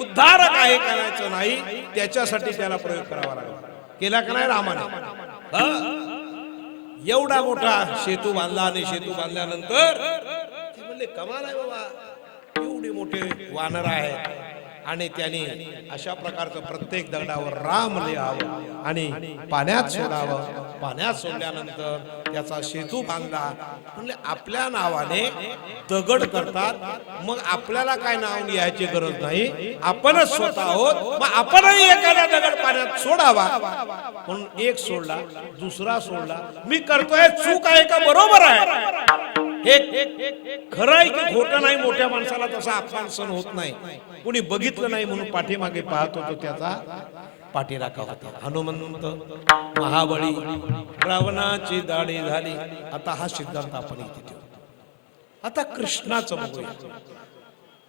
उद्धारक आहे का नाही, त्याच्यासाठी त्याला प्रयोग करावा लागला. केला का नाही रामाने? एवढा मोठा सेतू बांधला आणि सेतू बांधल्यानंतर ते म्हणले कमाल आहे बाबा, एवढे मोठे वानर आहेत आणि त्यांनी अशा प्रकारचं प्रत्येक दगडावर राम लिहावं आणि पाण्यात सोडावं. पाण्यात सोडल्यानंतर त्याचा सेतू बांधला. म्हणजे आपल्या नावाने दगड करतात, मग आपल्याला काय नाव लिहायची गरज नाही, आपणच स्वतः आहोत. मग आपणही एखादा दगड पाण्यात सोडावा. म्हणून एक सोडला, दुसरा सोडला. मी करतोय चूक आहे का बरोबर आहे, हे खरं आहे की खोटं नाही, मोठ्या माणसाला तसा अपमान सहन होत नाही. कुणी बघितलं नाही म्हणून पाठीमागे पाहत होतो, त्याचा पाठीराखा होता. हनुमंत, महाबळी, रावणाची दाढी झाली. आता हा सिद्धांत आपण इथे ठेवू. आता कृष्णाचं बघूया.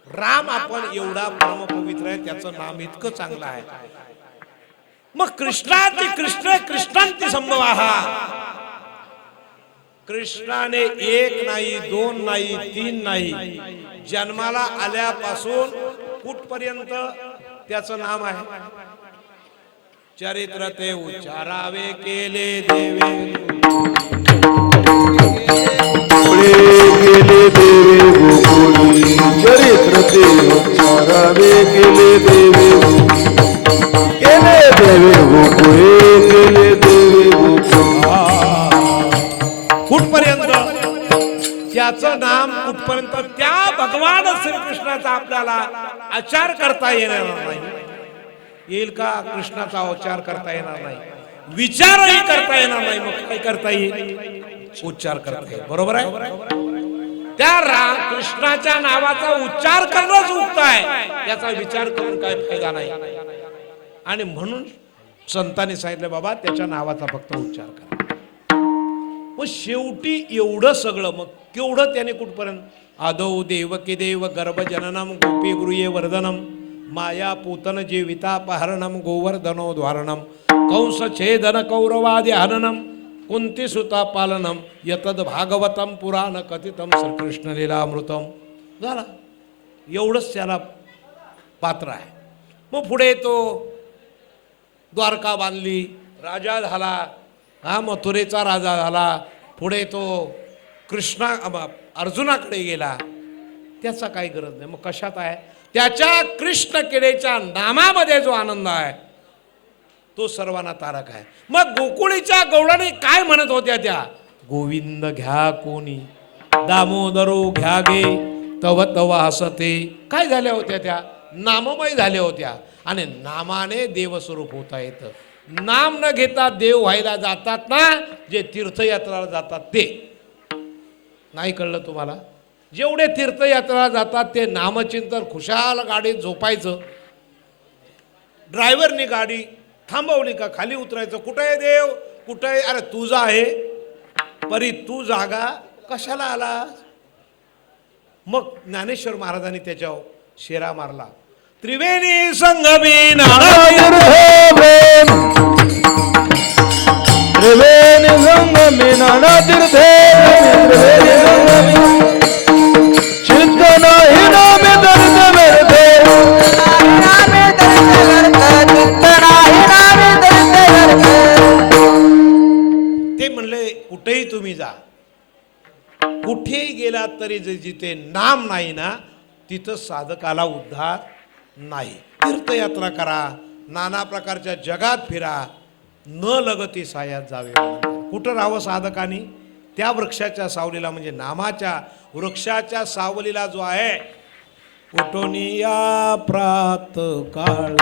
राम आपण एवढा परमपवित्र आहे, त्याचं नाम इतकं चांगलं आहे. मग कृष्णाची कृष्णांती संभवाहा. कृष्णाने एक नाही, दोन नाही, तीन नाही, जन्माला आल्यापासून कुठपर्यंत त्याचं नाम आहे. चरित्र ते उच्चारावे केले देवे, केले देवे गोकुळी. चरित्र ते उच्चारावे केले देवे, केले देवे गोकुळे, केले देवे गोकुळी. कुठपर्यंत त्याचं नाम, कुठपर्यंत त्या भगवान श्रीकृष्णाचा आपल्याला आचार करता येणार नाही. येईल का? कृष्णाचा उच्चार करता येणार नाही, विचारही करता येणार नाही. मग काय करता येईल? उच्चार करता येईल. बरोबर आहे. त्या कृष्णाच्या नावाचा उच्चार करणंच उक्त आहे, त्याचा विचार करून काय फायदा नाही. आणि म्हणून संतांनी सांगितलं बाबा त्याच्या नावाचा फक्त उच्चार करा. मग शेवटी एवढं सगळं, मग केवढं त्याने कुठपर्यंत? आदौ देवकी देव गर्भजननम गोपी गृहे वर्धनम माया पूतन जीवितापहरणम गोवर्धनो द्वारणम कंस छेदन कौरवादि हननम कुंती सुता पालनम यतद भागवतम पुराण कथितम श्रीकृष्ण लीलामृतम. झाला, एवढंच त्याला पात्र आहे. मग पुढे तो द्वारका बांधली, राजा झाला, हा मथुरेचा राजा झाला. पुढे तो अर्जुनाकडे गेला. त्याचा काही गरज नाही. मग कशात आहे? त्याच्या कृष्ण किडेच्या नामामध्ये जो आनंद आहे तो सर्वांना तारक आहे. मग गोकुळीच्या गौडाने काय म्हणत होत्या त्या? गोविंद घ्या कोणी, दामोदरो घ्या गे, तव तव हसते. काय झाल्या होत्या त्या? नाममय झाल्या होत्या. आणि नामाने देवस्वरूप होता येतं. नाम न घेता देव व्हायला जातात ना, जे तीर्थयात्रा जातात ते. नाही कळलं तुम्हाला? जेवढे तीर्थयात्रा जातात ते नामचिंतन, खुशाल गाडीत झोपायचं. ड्रायव्हरनी गाडी थांबवली का खाली उतरायचं. कुठे आहे देव, कुठे आहे? अरे तुझा आहे परी, तू जागा कशाला आला? मग ज्ञानेश्वर महाराजांनी त्याच्यावर शेरा मारला. त्रिवेणी संगमी त्रिवेणी संगमी नाना तीर्थे, त्रिवेणी संगमी चित्त नाही नामे दर्द व्यर्थे, नामे दर्द व्यर्थ, चित्त नाही नामे दर्द व्यर्थ. ते म्हणले कुठेही तुम्ही जा, कुठेही गेलात तरी जिथे नाम नाही ना तिथं साधकाला उद्धार नाही. तीर्थयात्रा करा, नाना प्रकारच्या जगात फिरा, न लगती सायात जावे. कुठं राहावं साधकानी? त्या वृक्षाच्या सावलीला, म्हणजे नामाच्या वृक्षाच्या सावलीला जो आहे. उठून या प्रात काळी,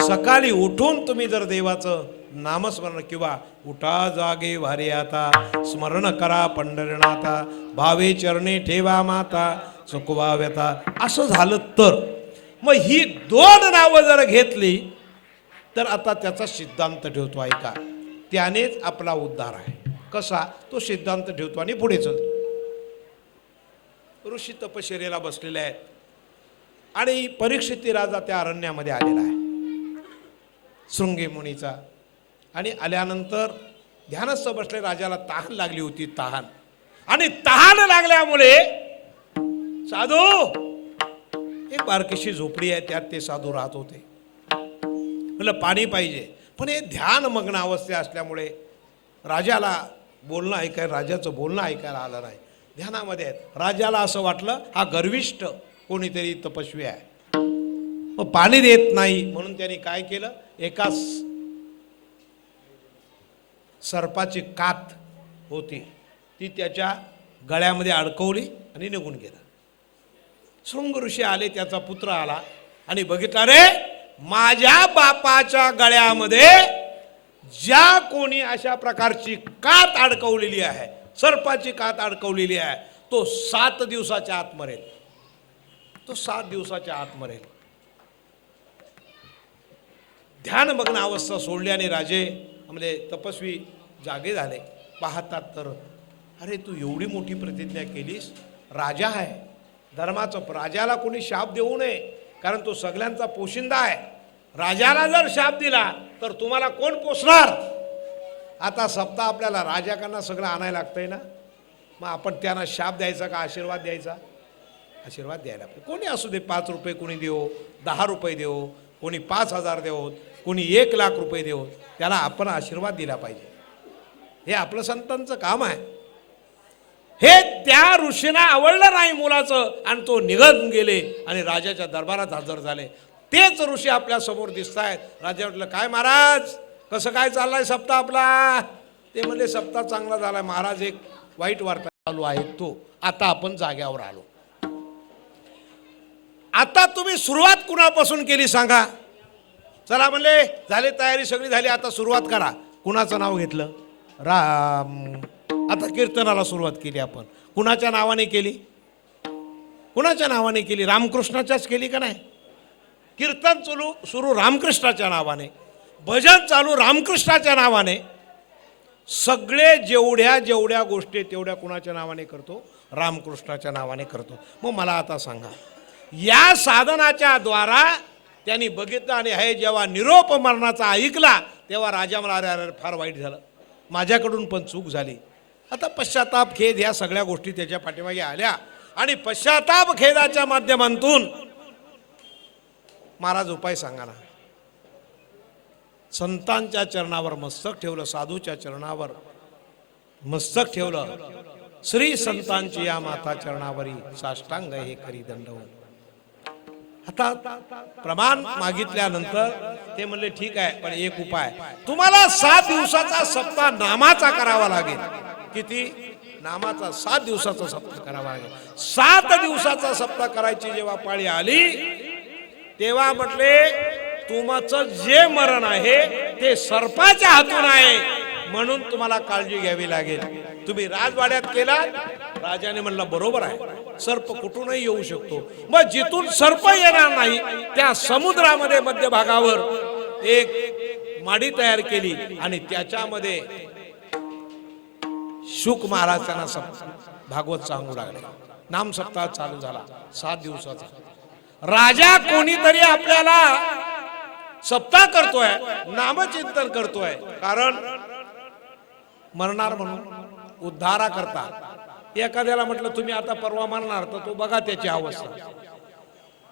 सकाळी उठून तुम्ही जर देवाचं नामस्मरण किंवा उठा जागे भारी आता, स्मरण करा पंढरीनाथा, भावे चरणी ठेवा माता, चुकवा व्यथा असं झालं तर मग ही दोन नावं जर घेतली तर आता त्याचा सिद्धांत ठेवतो ऐका. त्यानेच आपला उद्धार आहे. कसा तो सिद्धांत ठेवतो आणि पुढे चलतो. ऋषी तपश्चर्येला बसलेले आहेत आणि परीक्षिती राजा त्या अरण्यामध्ये आलेला आहे शृंगी मुनीचा. आणि आल्यानंतर ध्यानस्थ बसले. राजाला तहान लागली होती. तहान आणि तहान लागल्यामुळे साधू एक बारकीशी झोपडी आहे त्यात ते साधू राहत होते. म्हटलं पाणी पाहिजे. पण हे ध्यान मग्न अवस्था असल्यामुळे राजाला बोलणं ऐकायला राजाचं बोलणं ऐकायला आलं नाही. ध्यानामध्ये आहेत. राजाला असं वाटलं हा गर्विष्ठ कोणीतरी तपस्वी आहे मग पाणी देत नाही. म्हणून त्यांनी काय केलं एका सर्पाची कात होती ती त्याच्या गळ्यामध्ये अडकवली आणि निघून गेला. शृंग ऋषी आले. त्याचा पुत्र आला आणि बघितला रे माझ्या बापाच्या गळ्यामध्ये ज्या कोणी अशा प्रकारची कात अडकवलेली आहे सर्पाची कात अडकवलेली आहे तो 7 दिवसाच्या आत मरेल. तो 7 दिवसाच्या आत मरेल. ध्यानमग्न अवस्था सोडली आणि राजे म्हणजे तपस्वी जागे झाले. पाहतात तर अरे तू एवढी मोठी प्रतिज्ञा केलीस. राजा आहे धर्माचं. राजाला कोणी शाप देऊ नये कारण तो सगळ्यांचा पोशिंदा आहे. राजाला जर शाप दिला तर तुम्हाला कोण पोसणार. आता सप्ताह आपल्याला राजाकडनं सगळं आणायला लागतंय ना. मग आपण त्यांना शाप द्यायचा का आशीर्वाद द्यायचा. आशीर्वाद द्यायला पाहिजे. कोणी असू दे 5 रुपये कोणी देवो 10 रुपये देवो कोणी 5,000 देवो कोणी 1,00,000 रुपये देवो त्याला आपण आशीर्वाद दिला पाहिजे. हे आपलं संतांचं काम आहे. हे त्या ऋषींना आवडलं नाही मुलाचं आणि तो निघत गेले आणि राजाच्या दरबारात हजर झाले. तेच ऋषी आपल्या समोर दिसत आहेत. राजा म्हटलं काय महाराज कसं काय चाललाय सप्ताह आपला. ते म्हणले सप्ताह चांगला झालाय महाराज. एक वाईट वार्ता चालू आहे तो आता आपण जाग्यावर आलो. आता तुम्ही सुरुवात कुणापासून केली सांगा. चला म्हणले झाली तयारी सगळी झाली आता सुरुवात करा. कुणाचं नाव घेतलं राम. आता कीर्तनाला सुरुवात केली आपण. कुणाच्या नावाने केली कुणाच्या नावाने केली रामकृष्णाच्याच केली का नाही. कीर्तन सुरू रामकृष्णाच्या नावाने भजन चालू रामकृष्णाच्या नावाने. सगळे जेवढ्या गोष्टी तेवढ्या कुणाच्या नावाने करतो रामकृष्णाच्या नावाने करतो. मग मला आता सांगा या साधनाच्या द्वारा त्यांनी बघितलं आणि हे जेव्हा निरोप मरणाचा ऐकला तेव्हा राजा मला अरे फार वाईट झालं माझ्याकडून पण चूक झाली. आता पश्चाताप खेद ह्या सगळ्या गोष्टी त्याच्या पाठीमागे आल्या आणि पश्चाताप खेदाच्या माध्यमातून महाराज उपाय सांगा ना. संतांच्या चरणावर मस्तक ठेवलं साधूच्या चरणावर मस्तक ठेवलं. श्री संतांची या माता चरणावरी साष्टांग हे करी दंडवत. आता प्रमाण मागितल्यानंतर ते म्हणले ठीक आहे पण एक उपाय तुम्हाला 7 दिवसाचा सप्ताह नामाचा करावा लागेल. किती नामाचा 7 दिवसाचा सप्ताह करावा लागेल. 7 दिवसाचा सप्ताह करायची जेव्हा पाळी आली तेव्हा म्हटले तुमचं जे मरण आहे ते सर्पाच्या हातून आहे म्हणून तुम्हाला काळजी घ्यावी लागेल. तुम्ही राजवाड्यात केला. राजाने म्हणलं बरोबर आहे सर्प कुठूनही येऊ शकतो. मग जिथून सर्प येणार नाही त्या समुद्रामध्ये मध्यभागावर एक माडी तयार केली आणि त्याच्यामध्ये शुक महाराजांना भागवत सांगू लागले. नाम सप्ताह चालू झाला 7 दिवसाचा. राजा कोणीतरी आपल्याला सप्ताह करतोय नामचिंतन करतोय कारण मरणार म्हणून उद्धारा करता. एखाद्याला म्हटलं तुम्ही आता परवा मरणार तर तो बघा त्याची अवस्था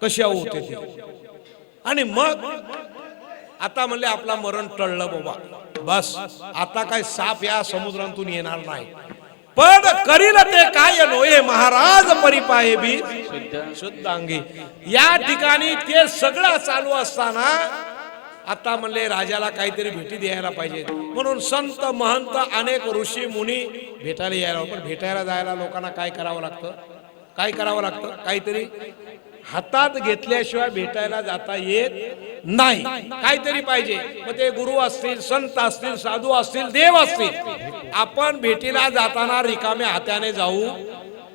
कशी होते ती. आणि मग आता म्हणले आपला मरण टळलं बाबा बस आता काय साप या समुद्रातून येणार नाही. पण करील ते काय नोये महाराज परिपाये बी शुद्ध अंगी. या ठिकाणी ते सगळं चालू असताना आता म्हणले राजाला काहीतरी भेटी द्यायला पाहिजे म्हणून संत महंत अनेक ऋषी मुनी भेटायला यायला. पण भेटायला जायला लोकांना काय करावं लागतं काहीतरी हातात घेतल्याशिवाय भेटायला जाता येत नाही. काहीतरी पाहिजे. मग ते गुरु असतील संत असतील साधू असतील देव असतील. आपण भेटीला जाताना रिकाम्या हाताने जाऊ.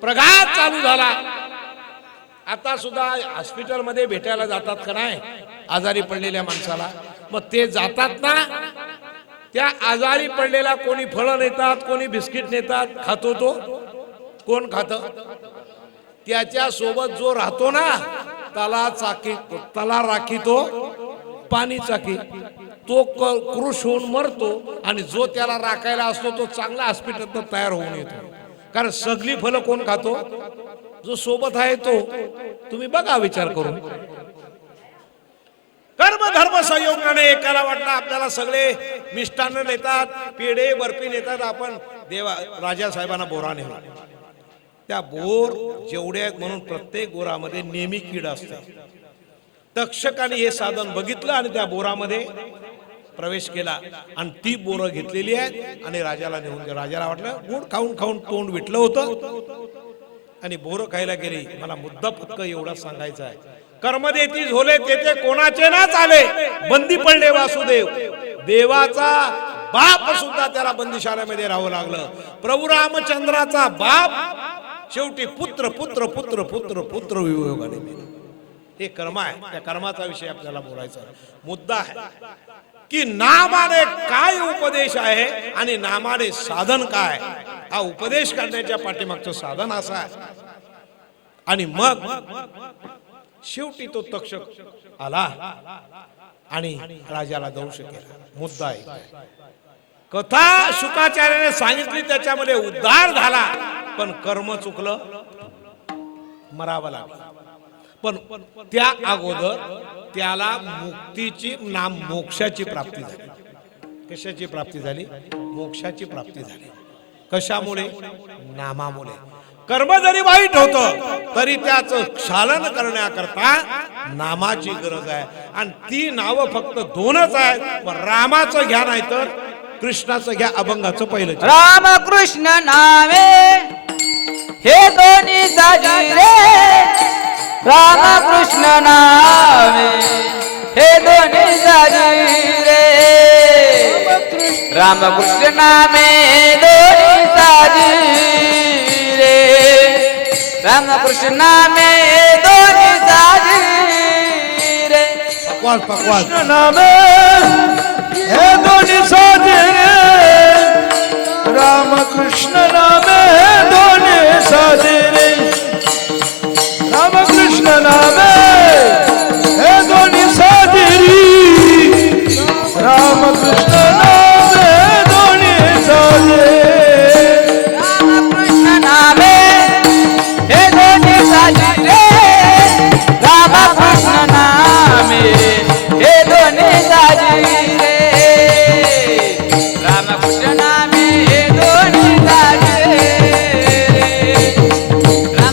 प्रघात चालू झाला. आता सुद्धा हॉस्पिटलमध्ये भेटायला जातात का नाही आजारी पडलेल्या माणसाला, मग ते जातात ना, त्या आजारी पडलेला कोणी फळं नेतात, कोणी बिस्किट नेतात, खातो तो कोण खात? त्याच्या सोबत जो राहतो ना त्याला राखीतो पाणी चाकी, तो क्रुश होऊन मरतो, आणि जो त्याला राखायला असतो तो चांगला हॉस्पिटल तयार होऊन येतो. कारण सगळी फलं कोण खातो? जो सोबत आहे तो. तुम्ही बघा विचार करून. कर्म धर्म संयोगाने एकाला वाटलं आपल्याला सगळे मिष्टान्न नेतात, पेढे बर्फी नेतात, आपण राजा साहेबांना बोरा नेला. त्या बोर जेवढे आहेत म्हणून प्रत्येक बोरामध्ये नेहमी कीड असते. तक्षकाने हे साधन बघितलं आणि त्या बोरामध्ये प्रवेश केला आणि ती बोरं घेतलेली आहेत आणि राजाला नेऊन गेलं. राजाला वाटलं गोड खाऊन खाऊन तोंड विटलं होतं आणि बोरं खायला गेली. मला मुद्दा फक्त एवढा सांगायचा आहे, कर्म देती झोले तेथे कोणाचे ना चाले, बंदी पडले वासुदेव. देवाचा बाप सुद्धा त्याला बंदिशाळेमध्ये राहावं लागलं. प्रभू रामचंद्राचा बाप शेवटी पुत्र पुत्र पुत्र पुत्र पुत्र वियोगाने मेला. हे कर्म आहे. त्या कर्माचा विषय आपल्याला बोलायचा मुद्दा आहे की नामाने काय उपदेश आहे आणि नामाने साधन काय. हा उपदेश करण्याच्या पाठीमागचं साधन असं आहे. आणि मग शेवटी तो तक्षक आला आणि राजाला दंश केला. मुद्दा आहे कथा शुकाचार्याने सांगितली, त्याच्यामध्ये उद्धार झाला, पण कर्म चुकलं, मरावं लागलं. पण त्या अगोदर त्याला मुक्तीची मोक्षाची प्राप्ती झाली. कशाची प्राप्ती झाली? मोक्षाची प्राप्ती झाली. कशामुळे? नामामुळे. कर्म जरी वाईट होतं तरी त्याचं क्षालन करण्याकरता नामाची गरज आहे. आणि ती नावं फक्त दोनच आहेत. रामाचं घ्या नाही तर कृष्णाचं घ्या. अभंगाचं पहिलं राम कृष्ण नामे हे दोन्ही साजी रे. राम कृष्ण नामे हे दोन्ही साजी रे. राम कृष्ण नामे दोन्ही साजी रे. राम कृष्ण नामे दोन्ही साजी रे. पकवास नामे हे दोन्ही साजे रे. राम कृष्ण नामे हे दोन्ही साजे रे. राम कृष्ण नामे हे दोन्ही साजे रे. राम कृष्ण नामे हे दोन्ही साजे. राम कृष्ण नामे हे दोन्ही साजी रे. राम कृष्ण नामे हे दोन्ही साजी रे. राम कृष्ण नामे हे दोन्ही साजी रे. राम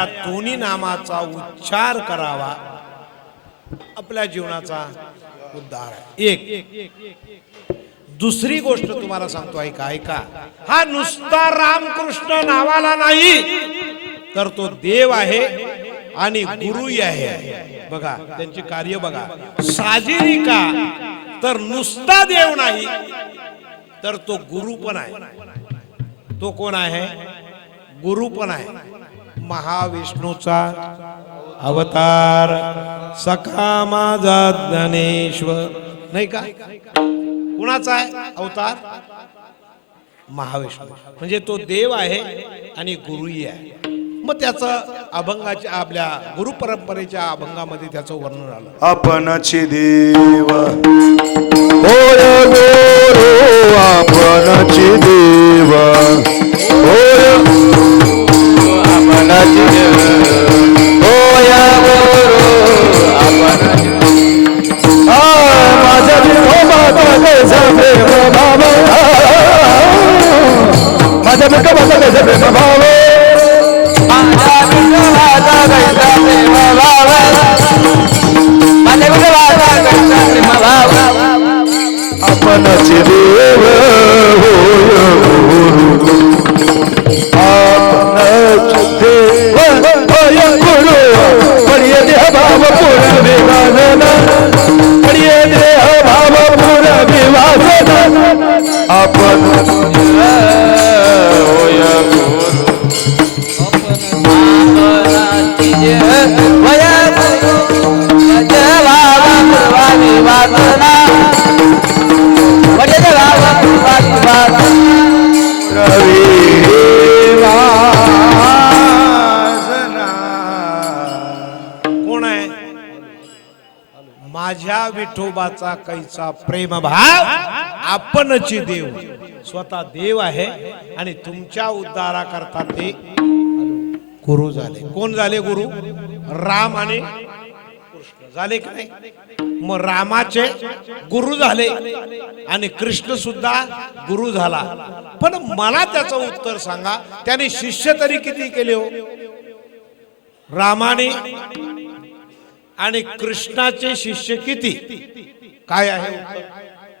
या दोन्ही नामाचा उच्चार करावा, आपल्या जीवनाचा उद्धार आहे. एक दुसरी गोष्ट तुम्हाला सांगतो, ऐका ऐका. हा नुसता रामकृष्ण नावाला नाही, तर तो देव आहे आणि गुरुही आहे. बघा त्यांची कार्य बघा. साजिरिका तर नुसता देव नाही, तर तो गुरु पण आहे. तो कोण आहे? गुरु पण आहे. महाविष्णूचा अवतार सखा माझा ज्ञानेश्वर, नाही का? कुणाचा आहे अवतार? महाविष्णू. म्हणजे तो देव आहे आणि गुरुही आहे. मग त्याचं अभंगाच्या, आपल्या गुरु परंपरेच्या अभंगामध्ये त्याचं वर्णन आलं. आपणची देव होय गुरु, आपणची देव होय, आपणाची देव होय गुरु, आपणाची माझ्या विठोबाचा कैसा प्रेम भाव, माझ्या विठोबाचा कैसा प्रेम भाव, माझ्या विठोबाचा कैसा प्रेम भाव, माझ्या विठोबाचा कैसा प्रेम भाव. आपणची देव होय गुरु, आपणची देव होय गुरु, पडिये देह भाव पूर्ण विवासन, पडिये देह भाव पूर्ण विवासन, आपण होय गुरु, आपणाची देव होय गुरु, देवाला पूर्वावी वासना, म्हणजे देवाला पूर्वावी वासना. कोण आहे? माझ्या विठोबाचा कैसा प्रेम भाव, आपणची देव. स्वतः देव आहे आणि तुमच्या उद्धाराकरता ते गुरु झाले. कोण झाले गुरु? राम आणि कृष्ण झाले का नाही? मग रामाचे गुरु झाले आणि कृष्ण सुद्धा गुरु झाला. पण मला त्याचं उत्तर सांगा, त्याने शिष्य तरी किती केले हो? रामाने आणि कृष्णाचे शिष्य किती? काय आहे उत्तर?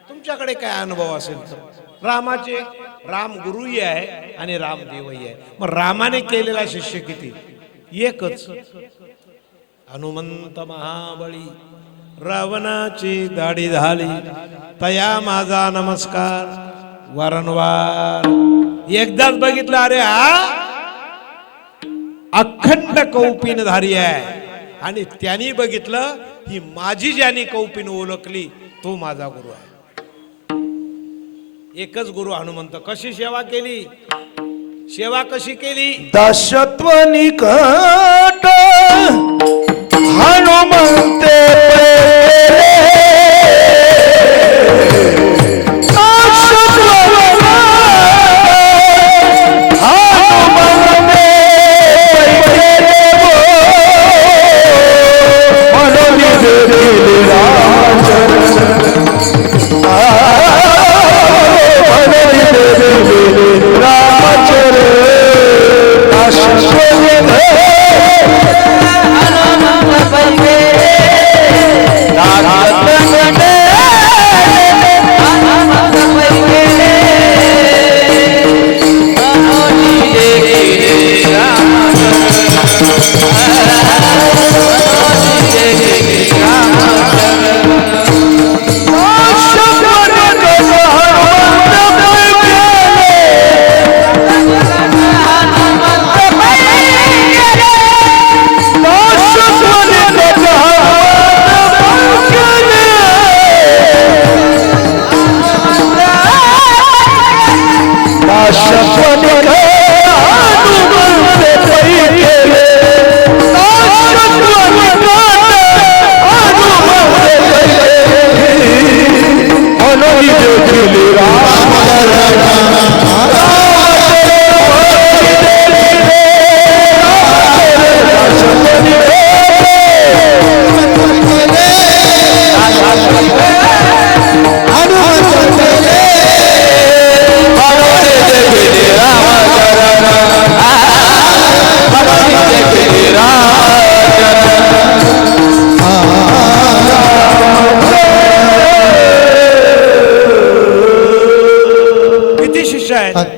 तुमच्याकडे काय अनुभव असेल तर. रामाचे, राम गुरुही आहे आणि राम देवही आहे. मग रामाने केलेला शिष्य किती? एकच. हनुमंत महाबळी रावणाची दाढी झाली, तया माझा नमस्कार वारंवार. एकदाच बघितलं, अरे हा अखंड कौपिनधारी आहे. आणि त्यांनी बघितलं, ही माझी ज्याने कौपिन ओळखली तो माझा गुरु आहे. एकच गुरु हनुमंत. कशी सेवा केली? सेवा कशी केली? दासत्व निकट हनुमंते हनुमंत पैगे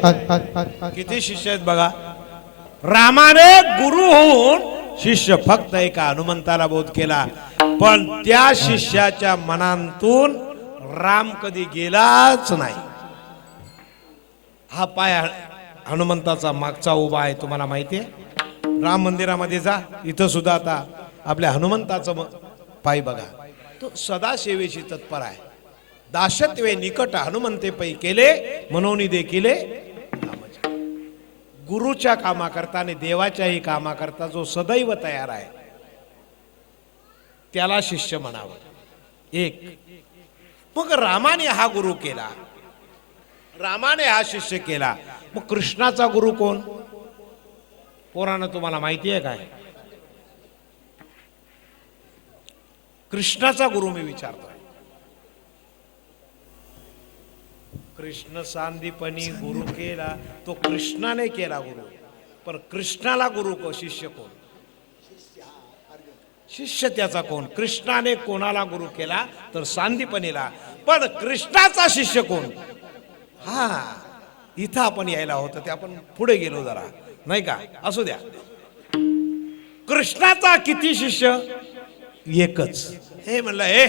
किती शिष्य आहेत बघा. रामाने गुरु होऊन शिष्य फक्त एका हनुमंताला बोध केला, पण त्या शिष्याच्या मनातून राम कधी गेलाच नाही. हा पाय हनुमंताचा मागचा उभा आहे, तुम्हाला माहिती आहे. राम मंदिरामध्ये जा, इथं सुद्धा आता आपल्या हनुमंताचं पाय बघा, तो सदा सेवेशी तत्पर आहे. दाशत्वे निकट हनुमंते पै केले मनोनी देखिले. गुरुच्या कामाकरता आणि देवाच्याही कामाकरता जो सदैव तयार आहे त्याला शिष्य म्हणावं. एक मग रामाने हा गुरु केला, रामाने हा शिष्य केला. मग कृष्णाचा गुरु कोण? पोरानं तुम्हाला माहिती आहे काय? कृष्णाचा गुरु मी विचारतोय. कृष्ण सांदीपनी गुरु केला, तो कृष्णाने केला गुरु. पण कृष्णाला गुरु को शिष्य कोण? शिष्य त्याचा कोण? कृष्णाने कोणाला गुरु केला तर सांदीपनीला, पण कृष्णाचा शिष्य कोण? हा इथं आपण यायला होतं, ते आपण पुढे गेलो जरा, नाही का? असू द्या. कृष्णाचा किती शिष्य? एकच. हे म्हणलं, हे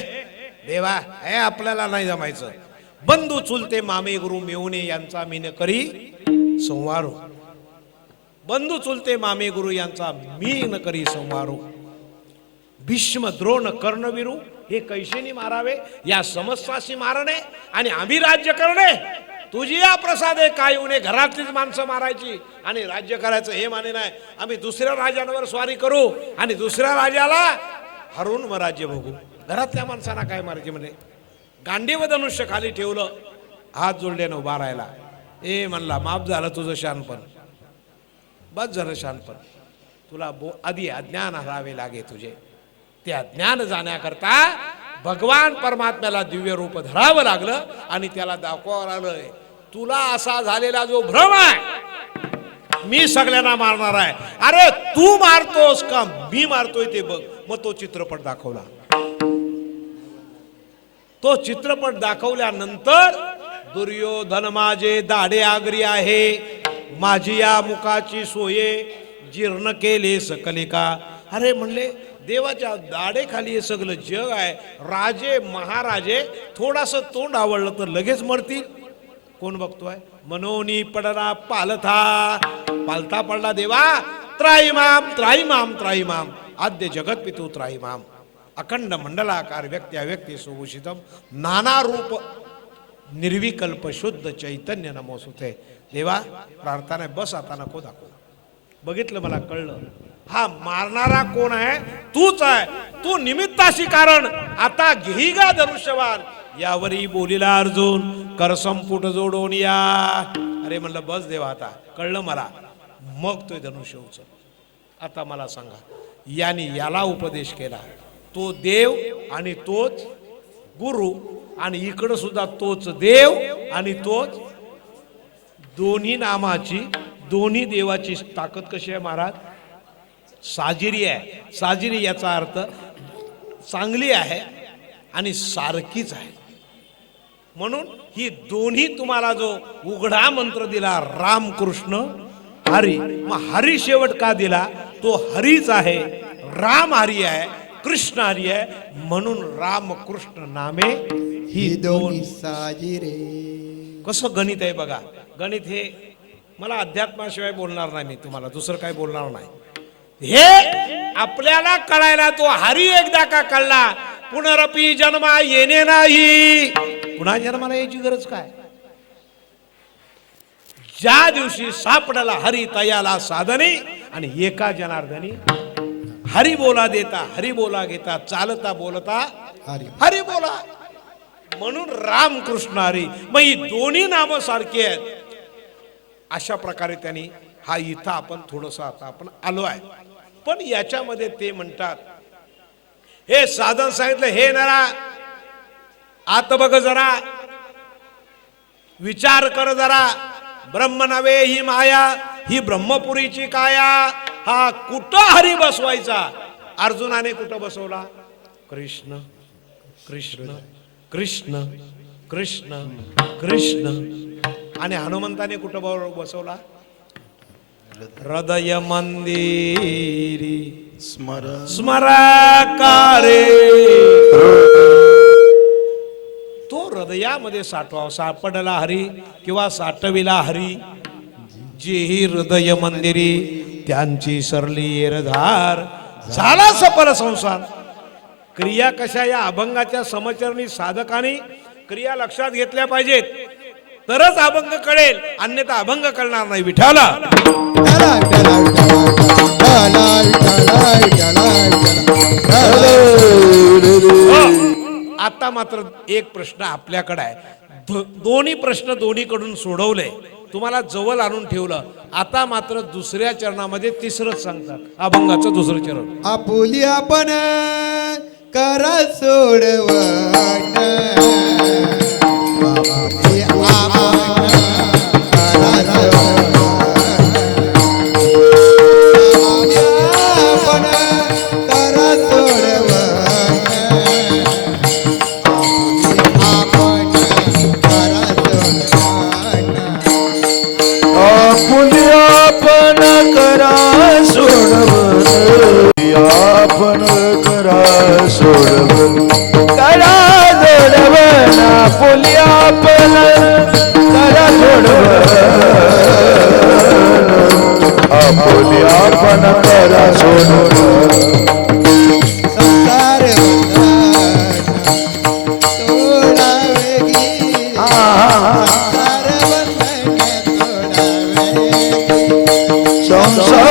देवा, हे आपल्याला नाही जमायचं. बंधू चुलते मामे गुरु मेवणे यांचा मी न करी संवारो. बंधू चुलते मामे गुरु यांचा मी न करी संवारो. भीष्म द्रोण कर्णवीरू हे कैसेनी मारावे, या समस्याशी मारणे आणि आम्ही राज्य करणे. तुझी या प्रसादे काय उणे, घरातलीच माणसं मारायची आणि राज्य करायचं हे माने नाही. आम्ही दुसऱ्या राजांवर स्वारी करू आणि दुसऱ्या राजाला हरून मग राज्य बघू. घरातल्या माणसांना काय मारायचे म्हणे. गांडीव धनुष्य खाली ठेवलं, हात जोडल्यानं उभा राहिला. ए म्हणला, माफ झालं तुझं शहाणपण, बस झालं शहाणपण. तुला आधी अज्ञान हरावे लागे तुझे. ते अज्ञान जाण्याकरता भगवान परमात्म्याला दिव्य रूप धरावं लागलं आणि त्याला दाखवावं लागलं, तुला असा झालेला जो भ्रम आहे, मी सगळ्यांना मारणार आहे. अरे तू मारतोस का मी मारतोय ते बघ. मग तो चित्रपट दाखवला. तो चित्रपट दाखवल्यानंतर दुर्योधन माझे दाढे आगरी आहे, माझी या मुखाची सोये जीर्ण केले सकले का. अरे म्हणले, देवाच्या दाढेखाली हे सगळं जग आहे. राजे महाराजे थोडास तोंड आवडलं तर लगेच मरतील. कोण बघतोय? मनोनी पडला पालथा, पालथा पडला देवा. त्राईमाम त्राईमाम त्राईमाम आद्य जगत पितू त्राईमाम. अखंड मंडलाकार व्यक्ती अव्यक्ती सुभूषितम नाना रूप निर्विकल्प शुद्ध चैतन्य नमोसुते. देवा प्रार्थना बस, आता नको दाखव. बघितलं, मला कळलं. हा मारणारा कोण आहे? तूच आहे. तू निमित्ताशी कारण. आता घेई गा धनुष्यवान. यावरी बोलिला अर्जुन, करसंपुट जोडून या. अरे म्हणलं, बस देवा, आता कळलं मला. मग तो धनुष्य उचल. आता मला सांगा, याने याला उपदेश केला, तो देव आणि तोच गुरु, आणि इकडं सुद्धा तोच देव आणि तोच. दोन्ही नामाची, दोन्ही देवाची ताकद कशी आहे महाराज? साजिरी आहे. साजिरी याचा अर्थ चांगली आहे आणि सारखीच आहे. म्हणून ही दोन्ही तुम्हाला जो उघडा मंत्र दिला, राम कृष्ण हरी. मग हरी शेवट का दिला? तो हरीच आहे, राम हरी आहे, कृष्ण हरी आहे. म्हणून राम कृष्ण नामे ही दोन साजिरे. कसं गणित आहे बघा. गणित हे मला अध्यात्माशिवाय बोलणार नाही मी, तुम्हाला दुसरं काय बोलणार नाही. हे आपल्याला कळायला तो हरी एकदा का कळला, पुनरपी जन्मा येणे नाही. पुन्हा जन्माला यायची गरज काय? ज्या दिवशी सापडला हरी तयाला साधने, आणि एका जनार्दनी हरी बोला देता हरी बोला घेता, चालता बोलता हरी बोला. म्हणून राम कृष्ण हरी. मग ही दोन्ही नामं सारखी आहेत. अशा प्रकारे त्यांनी हा इथं आपण थोडस आता आपण आलो आहे. पण याच्यामध्ये ते म्हणतात, हे साधन सांगितलं, हे नरा आत बघ जरा, विचार कर जरा. ब्रह्म नव्हे ही माया, ही ब्रह्मपुरीची काया. हा कुठं हरी बसवायचा? अर्जुनाने कुठं बसवला? कृष्ण कृष्ण कृष्ण कृष्ण कृष्ण आणि हनुमंताने कुठं बसवला? हृदय मंदिरी स्मराकारे. तो हृदयामध्ये सापडला हरी किंवा साठविला हरी. जेही हृदय मंदिरी त्यांची सरली एरधार. झाला सफल संसार. क्रिया कशा या अभंगाच्या समचरणी साधकाने क्रिया लक्षात घेतल्या पाहिजेत, तरच अभंग कळेल, अन्यथा अभंग कळणार नाही. विठाला आता मात्र एक प्रश्न आपल्याकडे आहे. दोन्ही प्रश्न दोन्हीकडून सोडवले, तुम्हाला जवळ आणून ठेवलं. आता मात्र दुसऱ्या चरणामध्ये तिसरंच सांगतात, अभंगाचं दुसरं चरण. आपुली आपण करा सोडवण. आपुली आपण करा सोडवण. आपण करा सोडवण. आपुली आपण करा सोडवण. आपण करा सोडवण. करा सोडवण. आपुली आपण करा सोडवण. आपुली आपण करा सोडवण. संसार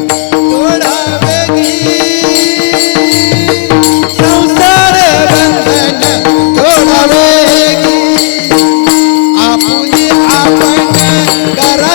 तोडावे गी. संसार आपण करा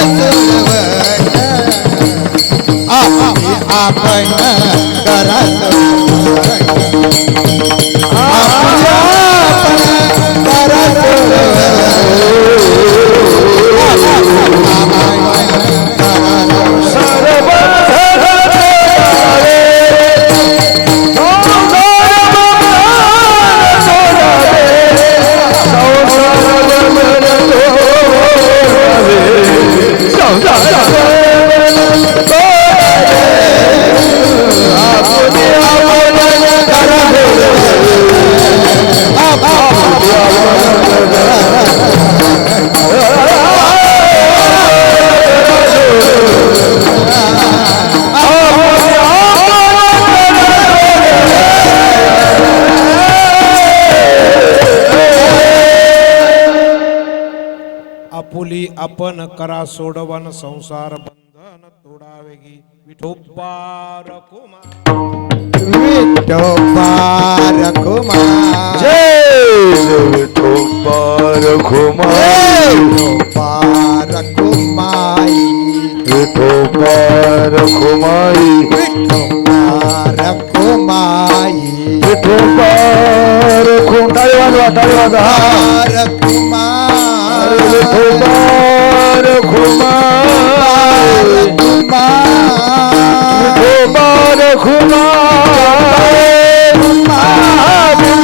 आपुली आपण करा सोडवन. संसार बंधन तोडावे गी. विठोबा रखुमा. विठोबा रखुमा. विठोबा रखुमाई. विठोबा रखुमाई. विठोबा रखुमाई. विठोबा रखुमाई. विठोबा रखुम. टाळी वाजवा, टाळी वाजवा. रखुमाई. विठोबा रखुमाई. विठोबा रखुमाई.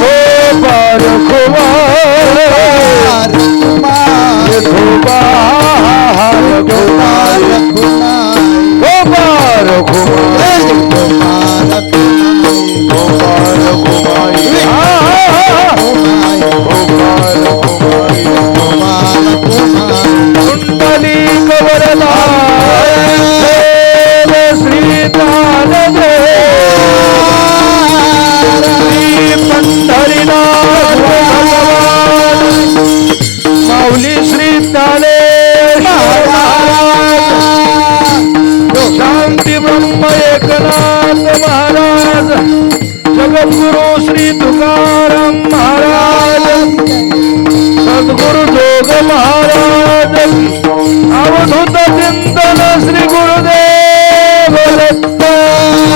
विठोबा रखुमाई. विठोबा रखुमाई. विठोबा रखुमाई. विठोबा रखुमाई. कुंडली कवरला श्री पंढरीनाथ भगवान माऊली श्री शांती ब्रह्म एकनाथ महाराज. जगद्गुरु श्री तुकाराम महाराज. सद्गुरु जोग महाराज. अवधूत चिंतन श्री गुरुदेव दत्त.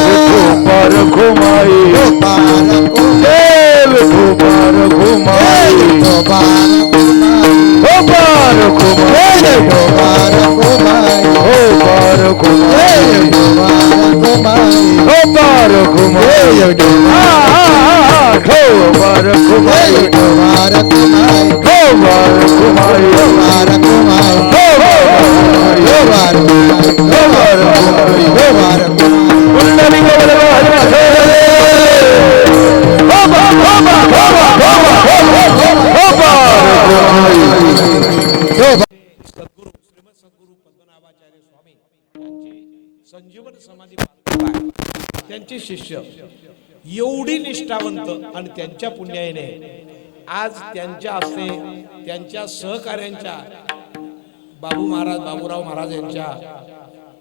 विठोबा रखुमाई. विठोबा रखुमाई. विठोबा रखुमाई. विठोबा रखुमाई. विठोबा रखुमाई. विठोबा रखुमाई. विठोबा रखुमाई. समाधी पालखी, त्यांचे शिष्य एवढी निष्ठावंत आणि त्यांच्या पुण्याईने आज त्यांच्या हस्ते त्यांच्या सहकार्यांच्या बाबू महाराज बाबूराव महाराज यांच्या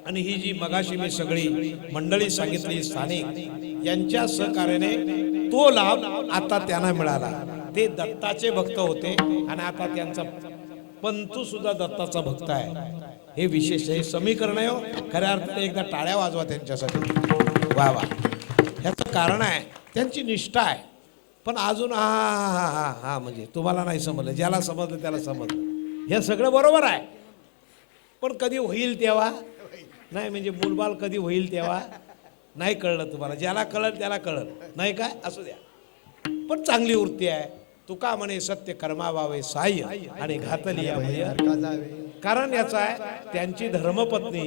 आणि ही जी मगाशी मी सगळी मंडळी सांगितली स्थानिक यांच्या सहकार्याने तो लाभ आता त्यांना मिळाला. ते दत्ताचे भक्त होते आणि आता त्यांचा पंतू सुद्धा दत्ताचा भक्त आहे. हे विशेष हे समीकरण आहे हो. खऱ्या अर्थाने एकदा टाळ्या वाजवा त्यांच्यासाठी. वा वा. ह्याचं कारण आहे त्यांची निष्ठा आहे. पण अजून हा हा हा हा म्हणजे तुम्हाला नाही समजलं, ज्याला समजलं त्याला समजलं. हे सगळं बरोबर आहे, पण कधी होईल तेव्हा नाही, म्हणजे मूलबाल कधी होईल तेव्हा नाही कळलं तुम्हाला. ज्याला कळलं त्याला कळलं नाही काय असू द्या. पण चांगली वृत्ती आहे. तुका म्हणे सत्य कर्मावावे साह्य आणि घातली या भय. कारण याचा आहे त्यांची धर्मपत्नी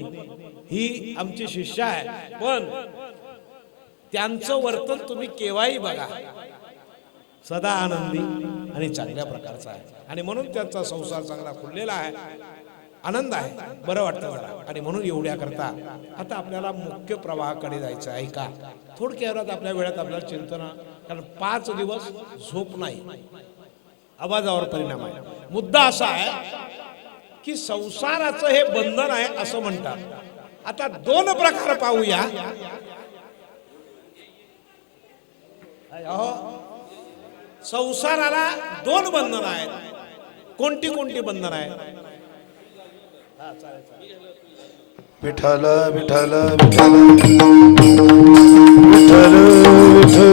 ही आमची शिष्य आहे, पण त्यांचं वर्तन तुम्ही केव्हाही बघा सदा आनंदी आणि चांगल्या प्रकारचा आहे. आणि म्हणून त्यांचा संसार चांगला खुललेला आहे, आनंद आहे, बरं वाटतं जरा. आणि म्हणून एवढ्या करता आता आपल्याला मुख्य प्रवाहाकडे जायचं आहे. का थोडक्यात आपल्या वेळात आपल्याला चिंतन, कारण 5 दिवस झोप नाही, आवाजावर परिणाम आहे. मुद्दा असा आहे की संसाराचं हे बंधन आहे असं म्हणतात. आता 2 प्रकार पाहूया. संसाराला 2 बंधन आहेत. कोणती कोणती बंधन आहेत? विठ्ठल विठ्ठल विठ्ठल विठ्ठल विठ्ठल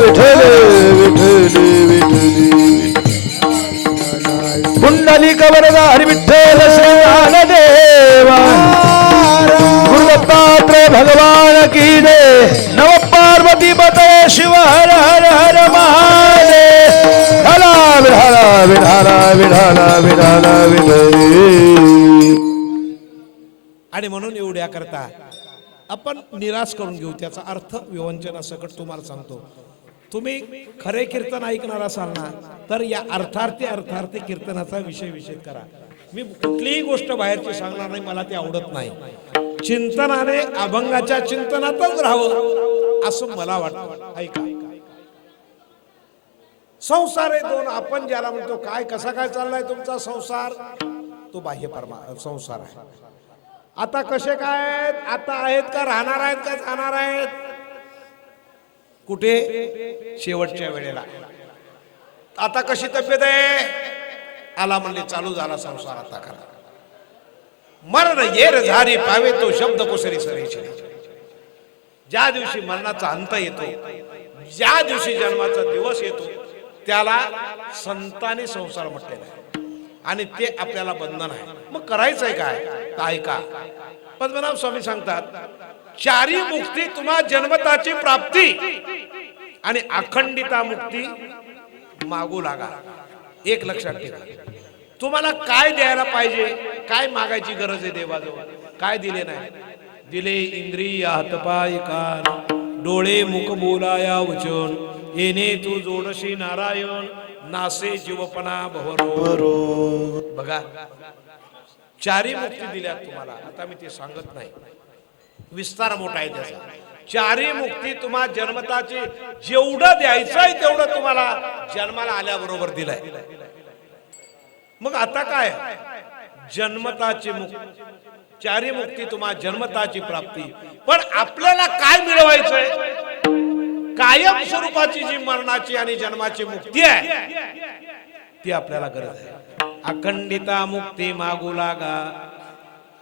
विठ्ठल विठ्ठल पुंडलिक वरदा हरी विठ्ठल श्री ज्ञानदेवा गुरुदत्तात्रय भगवान की दे. नव पार्वती पते शिव हर हर हर महादेव. विठाला विठाला विठाला विठाला विठाला. आणि म्हणून एवढ्या करता आपण निराश करून घेऊ. त्याचा अर्थ विवंचनासकट तुम्हाला सांगतो. तुम्ही खरे कीर्तन ऐकणार असाल ना, तर या अर्थार्थी कीर्तनाचा विषय विषय करा. मी कुठलीही गोष्ट बाहेरची सांगणार नाही, मला ती आवडत नाही. चिंतनाने अभंगाच्या चिंतनातच राहावं असं मला वाटतं. ऐका, संसार आहे 2. आपण ज्याला म्हणतो काय कसा काय चाललाय तुमचा संसार, तो बाह्य संसार आहे. आता कसे काय आहेत, आता आहेत का, राहणार आहेत का, जाणार आहेत कुठे, शेवटच्या वेळेला. आता कशी तब्येत आहे, आला म्हणले चालू झाला संसार. आता करा मरण येर झारी पावे तो शब्द कोसरी सरीचे. ज्या दिवशी मरणाचा अंत येतो, ज्या दिवशी जन्माचा दिवस येतो, त्याला संतांनी संसार म्हटलेला आहे. आणि ते आपल्याला बंधन आहे. मग करायचंय काय, तर ऐका. पद्मनाभ स्वामी सांगतात, 4 मुक्ती तुम्हा जन्मताची प्राप्ती आणि अखंडिता मुक्ती मागू लागा. एक लक्षात ठेवा, तुम्हाला काय द्यायला पाहिजे, काय मागायची गरज आहे देवाजवळ, काय दिले नाही. दिले इंद्रिय हातपाय कान डोळे मुख बोलाया वचन, येणे तू जोडशी नारायण नासे जीवपणा भवरो. बघा 4 मुक्ती दिल्या तुम्हाला. आता मी ते सांगत नाही, विस्तार मोठा आहे त्याचा. 4 मुक्ती तुम्हा जन्मताची, जेवढं द्यायचंय तेवढं तुम्हाला जन्माला आल्याबरोबर दिलंय. मग आता काय, जन्मताची मुक्ती, 4 मुक्ती तुम्हा जन्मताची प्राप्ती. पण आपल्याला काय मिळवायचंय, कायम स्वरूपाची जी मरणाची आणि जन्माची मुक्ती आहे ती आपल्याला गरज आहे. अखंडिता मुक्ती मागू लागा.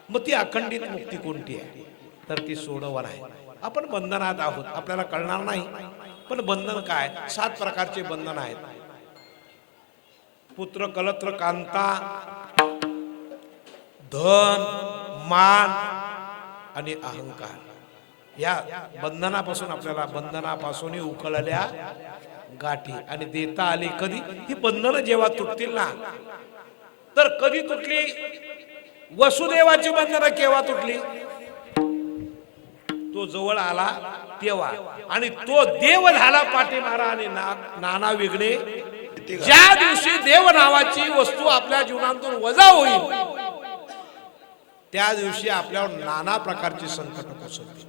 मग ती अखंडित मुक्ती कोणती आहे, तर ती सोडवण आहे. आपण बंधनात आहोत, आपल्याला कळणार नाही, पण बंधन काय, 7 प्रकारचे बंधन आहेत. पुत्र कलत्र कांता, धन मान आणि अहंकार. या बंधनापासून आपल्याला, बंधनापासून उकळल्या गाठी. आणि देता आली कधी, ही बंधनं जेव्हा तुटतील ना, तर कधी तुटली, वसुदेवाची बंधनं केव्हा तुटली, तो जवळ आला तेव्हा. आणि तो देव झाला पाठीमारा आणि नाना विघ्ने. ज्या दिवशी देव नावाची वस्तू आपल्या जीवनातून वजा होईल, त्या दिवशी आपल्यावर नाना प्रकारची संकट कोसळतील.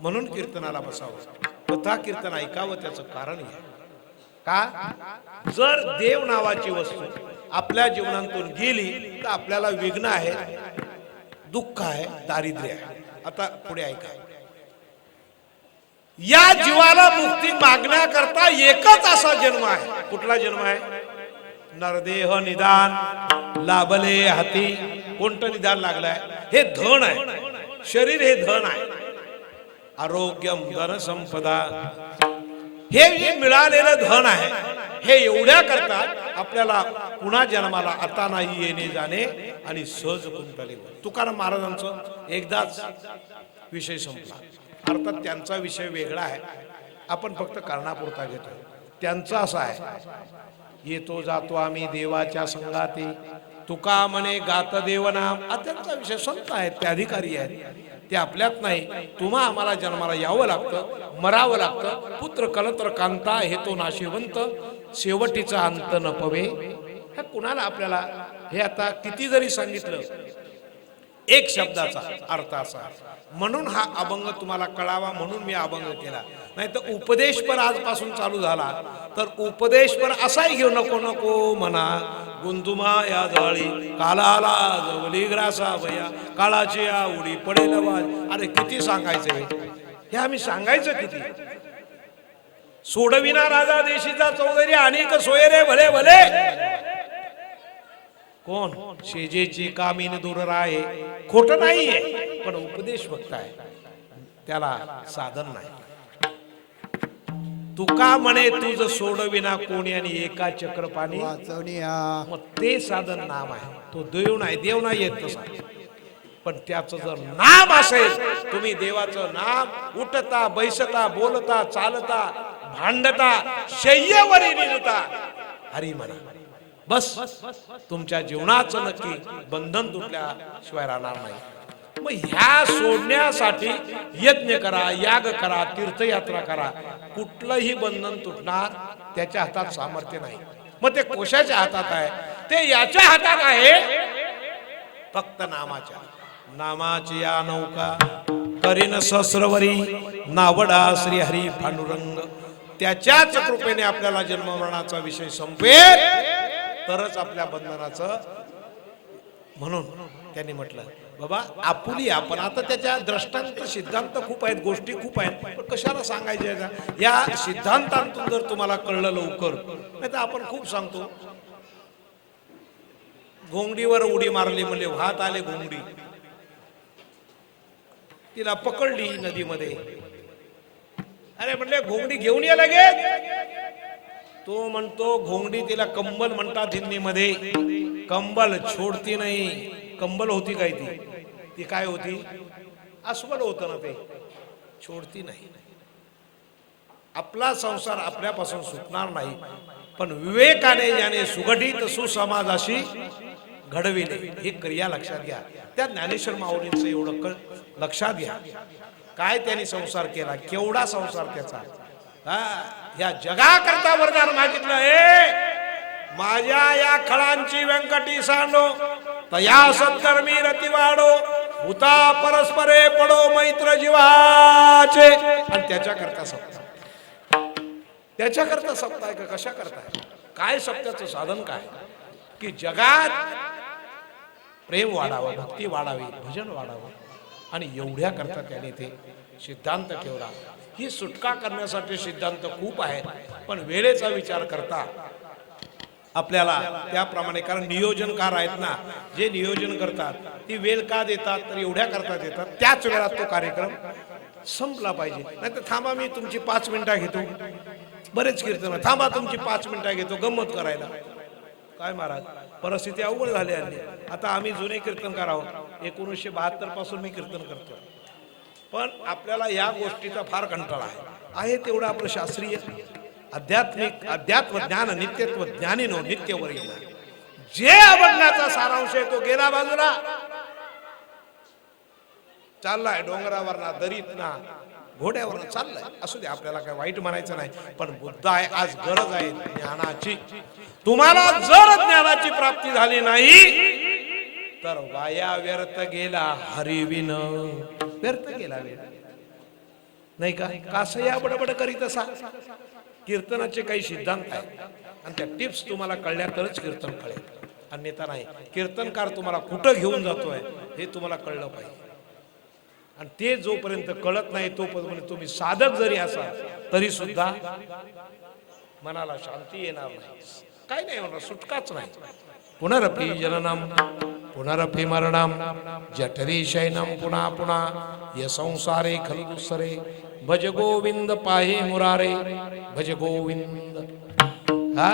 म्हणून कीर्तनाला बसावं, कथा कीर्तन ऐकावं. त्याचं कारण आहे का, जर देव नावाची वस्तू आपल्या जीवनातून गेली तर आपल्याला विघ्न आहे, दुःख आहे, दारिद्र्य आहे. आता पुढे ऐका, या जीवाला मुक्ती मागण्याकरता एकच असा जन्म आहे. कुठला जन्म आहे? नरदेह निदान लाभले हाती. कोणतं निदान लागलंय? हे धन आहे, शरीर हे धन आहे. आरोग्यम धन संपदा, हे जे मिळालेलं धन आहे हे एवढ्या करतात आपल्याला पुन्हा जन्माला आता नाही येणे जाणे आणि सहज कुंटले. तुकाराम महाराजांचं एकदाच विषय संपला. अर्थात त्यांचा विषय वेगळा आहे, आपण फक्त कारणापुरता घेतो. त्यांचा असा आहे, येतो जातो आम्ही देवाच्या संगाती, तुका म्हणे गात देवनाम. त्यांचा विषय संत आहेत, ते अधिकारी आहेत, ते आपल्यात नाही. तुम्हा आम्हाला जन्माला यावं लागतं, मरावं लागतं. पुत्र कलत्र कांता हे तो नाशिवंत, शेवटीचा अंत न पवे. हे कुणाला आपल्याला हे आता किती जरी सांगितलं, एक शब्दाचा अर्थ असा. म्हणून हा अभंग तुम्हाला कळावा म्हणून मी अभंग केला. नाही तर उपदेश पण आजपासून चालू झाला तर उपदेश पण असाही घेऊ नको नको म्हणा. गुंतुमा या जाळी कालाला जवली ग्रासा भया, काळाची या उडी पडेल वाज. अरे किती सांगायचे हे, आम्ही सांगायचं किती. सोडविना राजा देशीचा चौधरी अनेक सोयरे भले भले. कोण? शेजेची कामीन दूर राहे. खोट नाहीये, पण उपदेश फक्त आहे, त्याला साधन नाही. तुका म्हणे तुझ सोडविना कोणी आणि एका चक्रपाणी वाचवणिया. मग ते साधन नाम आहे. तो देव नाही, देव नाही येत तसा. पण त्याचं जर नाम असेल, तुम्ही देवाचं नाम उठता बैसता बोलता चालता भांडता शय्येवरी निजता हरी म्हणा, बस तुमच्या जीवनाचं नक्की बंधन तुटल्याशिवाय राहणार नाही. मग ह्या सोडण्यासाठी यज्ञ करा, याग करा, तीर्थयात्रा करा. कुठलंही बंधन तुटणार त्याच्या हातात सामर्थ्य नाही. मग ते कोशाच्या हातात आहे? ते याच्या हातात आहे, फक्त नामाच्या. नामाची या नौका करीन सहस्रवरी, नावडा श्री हरी पांडुरंग. त्याच्याच कृपेने आपल्याला जन्म मरणाचा विषय संपेल तरच आपल्या बंधनाचं. म्हणून त्यांनी म्हटलं बाबा आपुली आपण. आता त्याच्या दृष्टांत सिद्धांत खूप आहेत, गोष्टी खूप आहेत, पण कशाला सांगायचे? या सिद्धांतांतून जर तुम्हाला कळलं लवकर, नाही तर आपण खूप सांगतो. घोंगडीवर उडी मारली म्हणजे वाहत आले घोंगडी, तिला पकडली नदीमध्ये. अरे म्हणले घोंगडी घेऊन या लगेच. तो म्हणतो घोंगडी तिला कंबल म्हणतात हिंदीमध्ये. कंबल छोडती नाही. कंबल होती काय ती काय होती? अस्वल होतं ना ते, छोडती नाही. आपला संसार आपल्यापासून सुटणार नाही, पण विवेकाने ज्याने सुगठित सुसमाजाशी घडविले ही क्रिया लक्षात घ्या. त्या ज्ञानेश्वर माऊलींचं एवढं लक्षात घ्या. काय त्यांनी संसार केला, केवढा संसार त्याचा. या जगाकरता वरदान मागितलं. माझ्या या खळांची व्यंकटी सांडो, तया सत्कर्मी रती वाढो, हुता परस्परे पडो मैत्र जीवाचे. आणि त्याच्याकरता सप्ताह, त्याच्याकरता सप्ताह आहे का कशा करताय? काय सप्त्याचं साधन काय? की जगात प्रेम वाढावं, भक्ती वाढावी, भजन वाढावं. आणि एवढ्या करता त्याने ते सिद्धांत ठेवला. ही सुटका करण्यासाठी सिद्धांत खूप आहेत, पण वेळेचा विचार करता आपल्याला त्याप्रमाणे. कारण नियोजनकार आहेत ना, जे नियोजन करतात ती वेळ का देतात? तर एवढ्या करता देतात, त्याच वेळात तो कार्यक्रम संपला पाहिजे. नाही तर थांबा मी तुमची 5 मिनिटं घेतो. बरेच कीर्तन थांबा तुमची 5 मिनिटं घेतो गंमत करायला. काय महाराज, परिस्थिती अवघड झाली आहे. आता आम्ही जुने कीर्तन करावं. 1972 पासून मी कीर्तन करतो, पण आपल्याला या गोष्टीचा फार कंटाळा आहे. तेवढं आपलं शास्त्रीय आध्यात्मिक अध्यात्म ज्ञान नित्यत्व ज्ञानीनो नित्यवर गेला. जे अभंगाचा सारांश आहे तो गेला बाजूला, चाललाय डोंगरावर ना, दरीत ना, घोड्यावर चाललाय. असू दे, आपल्याला काय वाईट म्हणायचं नाही. पण बुद्ध आहे, आज गरज आहे ज्ञानाची. तुम्हाला जर ज्ञानाची प्राप्ती झाली नाही तर वाया व्यर्थ गेला हरिविन. व्यर्थ गेला वेळ नाही का? कसं या बडबड करीत असा. कीर्तनाचे काही सिद्धांत आहेत आणि त्या टिप्स तुम्हाला कळल्या तरच कीर्तन कळेल, अन्यथा नाही. कीर्तनकार तुम्हाला कुठं घेऊन जातोय हे तुम्हाला कळलं पाहिजे. आणि ते जोपर्यंत कळत नाही तोपर्यंत तुम्ही साधक जरी असाल तरी सुद्धा मनाला शांती येणार नाही. काय नाही होणार, सुटकाच नाही. पुनरपि जननम पुनरपि मरणम जठरी शयनम पुन्हा पुन्हा य संसारे खलु दुसरे भज गोविंद पाहे मुरारे भज गोविंद. हा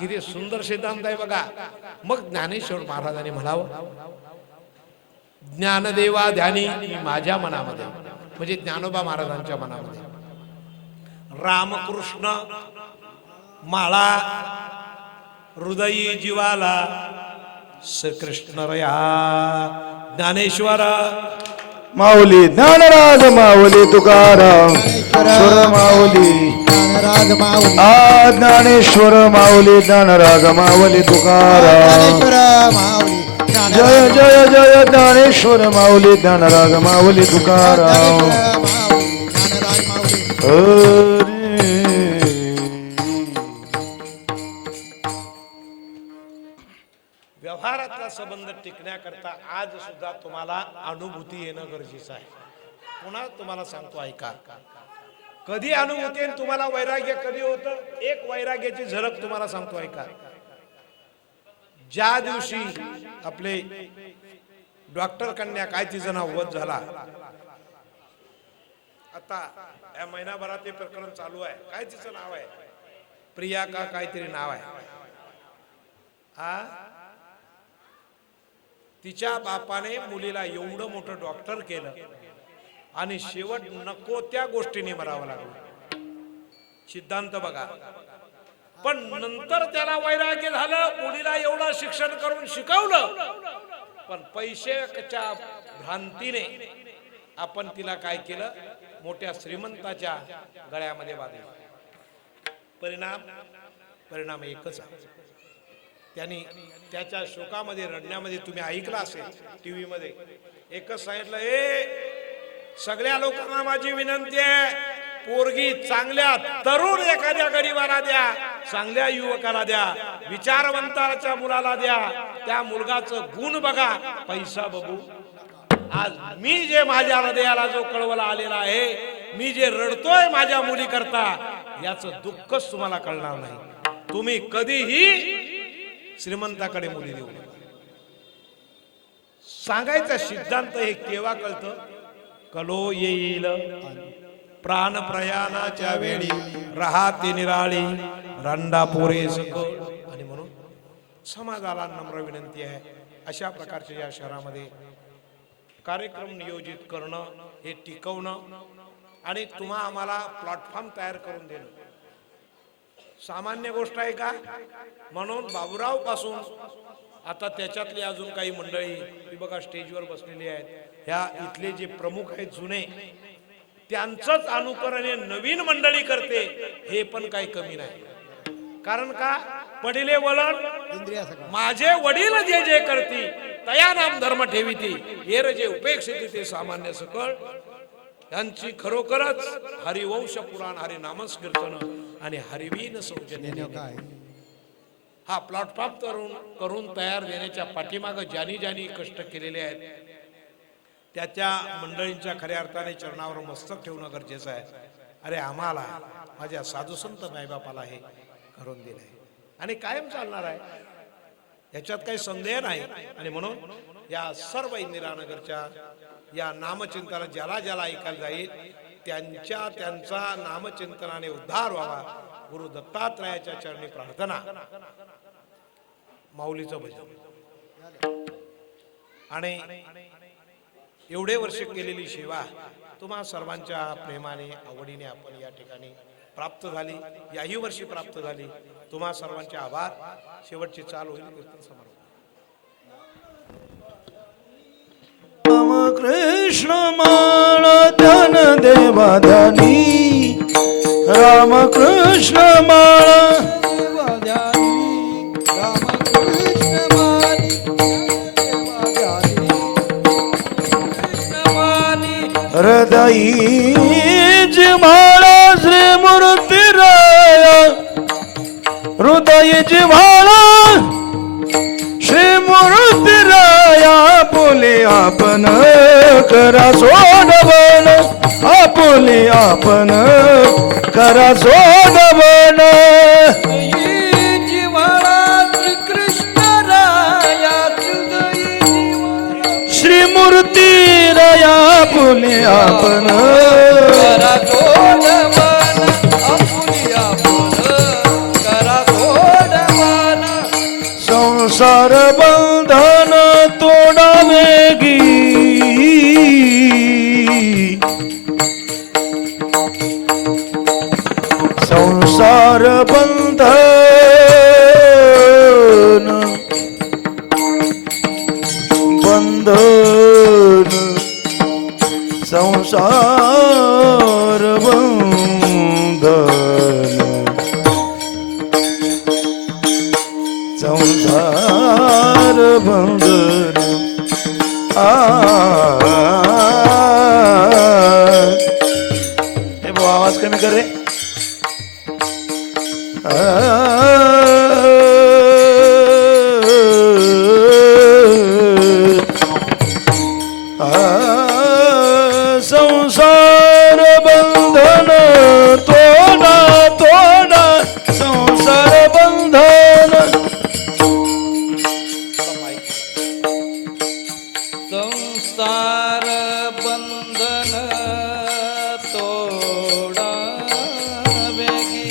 किती सुंदर सिद्धांत आहे बघा. मग ज्ञानेश्वर महाराजांनी म्हणावं, ज्ञानदेवा ध्यानी माझ्या मनामध्ये, म्हणजे ज्ञानोबा महाराजांच्या मनामध्ये रामकृष्ण माळा हृदयी जीवाला श्रीकृष्ण रया. ज्ञानेश्वर माऊली ज्ञानराज माऊली तुकाराम ज्ञानेश्वर माऊली ज्ञानराज माऊली आ ज्ञानेश्वर माऊली ज्ञानराज माऊली तुकाराम. ज्ञानेश्वर माऊली जय जय जय ज्ञानेश्वर माऊली ज्ञानराज माऊली तुकाराम. ज्ञानराज माऊली व्यवहारातला संबंध टिकण्याकरता आज सुद्धा तुम्हाला अनुभूती येणं गरजेचं आहे. पुन्हा तुम्हाला सांगतो ऐका. कधी अनुभूती येईल तुम्हाला, वैराग्य कधी होतं? एक वैराग्याची झलक तुम्हाला सांगतो ऐका. ज्या दिवशी आपले डॉक्टर कन्या, काय तिचं नाव वध झाला, आता या महिनाभरात ते प्रकरण चालू आहे. काय तिचं नाव आहे? प्रिया का काहीतरी नाव आहे. तिच्या बापाने मुलीला एवढं मोठं डॉक्टर केलं आणि शेवट नको त्या गोष्टीने मरावं लागलं. सिद्धांत बघा. पण नंतर त्याला वैराग्य झालं. मुलीला एवढं शिक्षण करून शिकवलं, पण पैशाच्या भ्रांतीने आपण तिला काय केलं, मोठ्या श्रीमंताच्या गळ्यामध्ये बांधलं. परिणाम एकच आहे. त्यांनी त्याच्या शोकामध्ये, रडण्यामध्ये तुम्ही ऐकलं असेल टीव्ही मध्ये, एकच सांगितलं, सगळ्या लोकांना माझी विनंती आहे, पोरगी चांगल्या तरुण एखाद्या गरीबाला द्या, चांगल्या युवकाला द्या, विचारवंताच्या मुलाला द्या. त्या मुलगाचं गुण बघा, पैसा बघू. आज मी जे माझ्या हृदयाला जो कळवला आलेला आहे, मी जे रडतोय माझ्या मुली करता, याचं दुःखच तुम्हाला कळणार नाही. तुम्ही कधीही श्रीमंताकडे मुली देऊ नका. सांगायचा सिद्धांत हे केव्हा कळतं? कलो येईल प्राण प्रयाणाच्या वेळी, राहते निराळी रंडा पोरे सकळ. आणि म्हणून समाजाला नम्र विनंती आहे, अशा प्रकारच्या या शहरामध्ये कार्यक्रम नियोजित करणं, हे टिकवणं आणि तुम्हा आम्हाला प्लॅटफॉर्म तयार करून देणं सामान्य गोष्ट आहे का? म्हणून बाबूराव पासून आता त्याच्यातली अजून काही मंडळी बघा स्टेजवर बसलेली आहेत, ह्या इथले जे प्रमुख आहेत जुने, त्यांचंच अनुकरण हे नवीन मंडळी करते, हे पण काही कमी नाही. कारण का? पडिले वळण माझे वडील जे जे करती, तया नाम धर्म ठेविती, हेर जे उपेक्षिती ते सामान्य सकळ. यांची खरोखरच हरिवंश पुराण, हरि नामस्कीर्तन आणि हरिवीन सौजन्य हा प्लॅटफॉर्म करून तयार देण्याच्या पाठीमागं ज्यांनी ज्यांनी कष्ट केलेले आहेत, त्याच्या मंडळींच्या खऱ्या अर्थाने चरणावर मस्तक ठेवणं गरजेचं आहे. अरे आम्हाला, माझ्या साधुसंत मायबापाला हे करून दिलंय आणि कायम चालणार आहे, याच्यात काही संदेह नाही. आणि म्हणून या सर्व इंदिरानगरच्या या नामचिंतनाला ज्याला ज्याला ऐकायला जाईल, त्यांचा नामचिंतनाने उद्धार व्हावा. गुरु दत्तात्रयाच्या चरणी प्रार्थना. माऊलीचं भजन आणि एवढे वर्ष केलेली सेवा तुम्हा सर्वांच्या प्रेमाने, आवडीने आपण या ठिकाणी प्राप्त झाली, याही वर्षी प्राप्त झाली. तुम्हा सर्वांचे आभार. शेवटची चाल होईल कीर्तन समारोप. कृष्ण माळ ध्यान देवा ध्यानी, राम कृष्ण माळ राम कृष्ण माळी हृदयीची म्हाळा श्री मूर्तिराया हृदयीची म्हाळा श्री मूर्तिराया बोले आपण करा सोडवण आपुले आपण करा सोडवण श्री मूर्ती राया बोले आपण करा सोडवण आपुले आपण करा सोडवण संसार बंधन तोडावेगी संसार बंधन बंधन संसार बंधन संसार बंधन हे भाऊ आवाज कमी कर रे संसार बंधन तोडा तोडा संसार बंधन संसार बंधन तोडा वेगी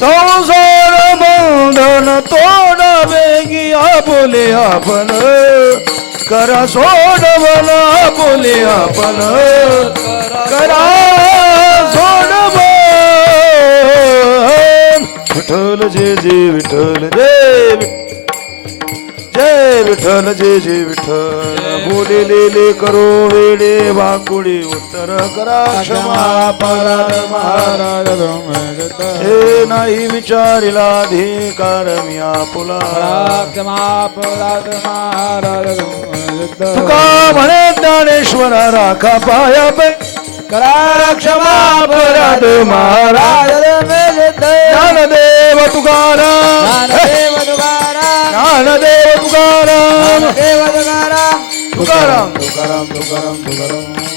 संसार बंधन तोडावेगी आपुले आपण करा सोडवण आपुले आपण करा सोडवण विठ्ठल जय जय विठ्ठल जय विठ्ठल जय जय विठ्ठल बोलेले करो वेडे वाकुडी उत्तर करा क्षमा पराध महाराज हे नाही विचारिला अधिकार मी आपुला तुका म्हणे ज्ञानेश्वरा राखा पाया पै करा क्षमा पराध महाराज ज्ञानदेव तुकाराम ज्ञानदेव तुकाराम तुकाराम तुकाराम तुकाराम तुकाराम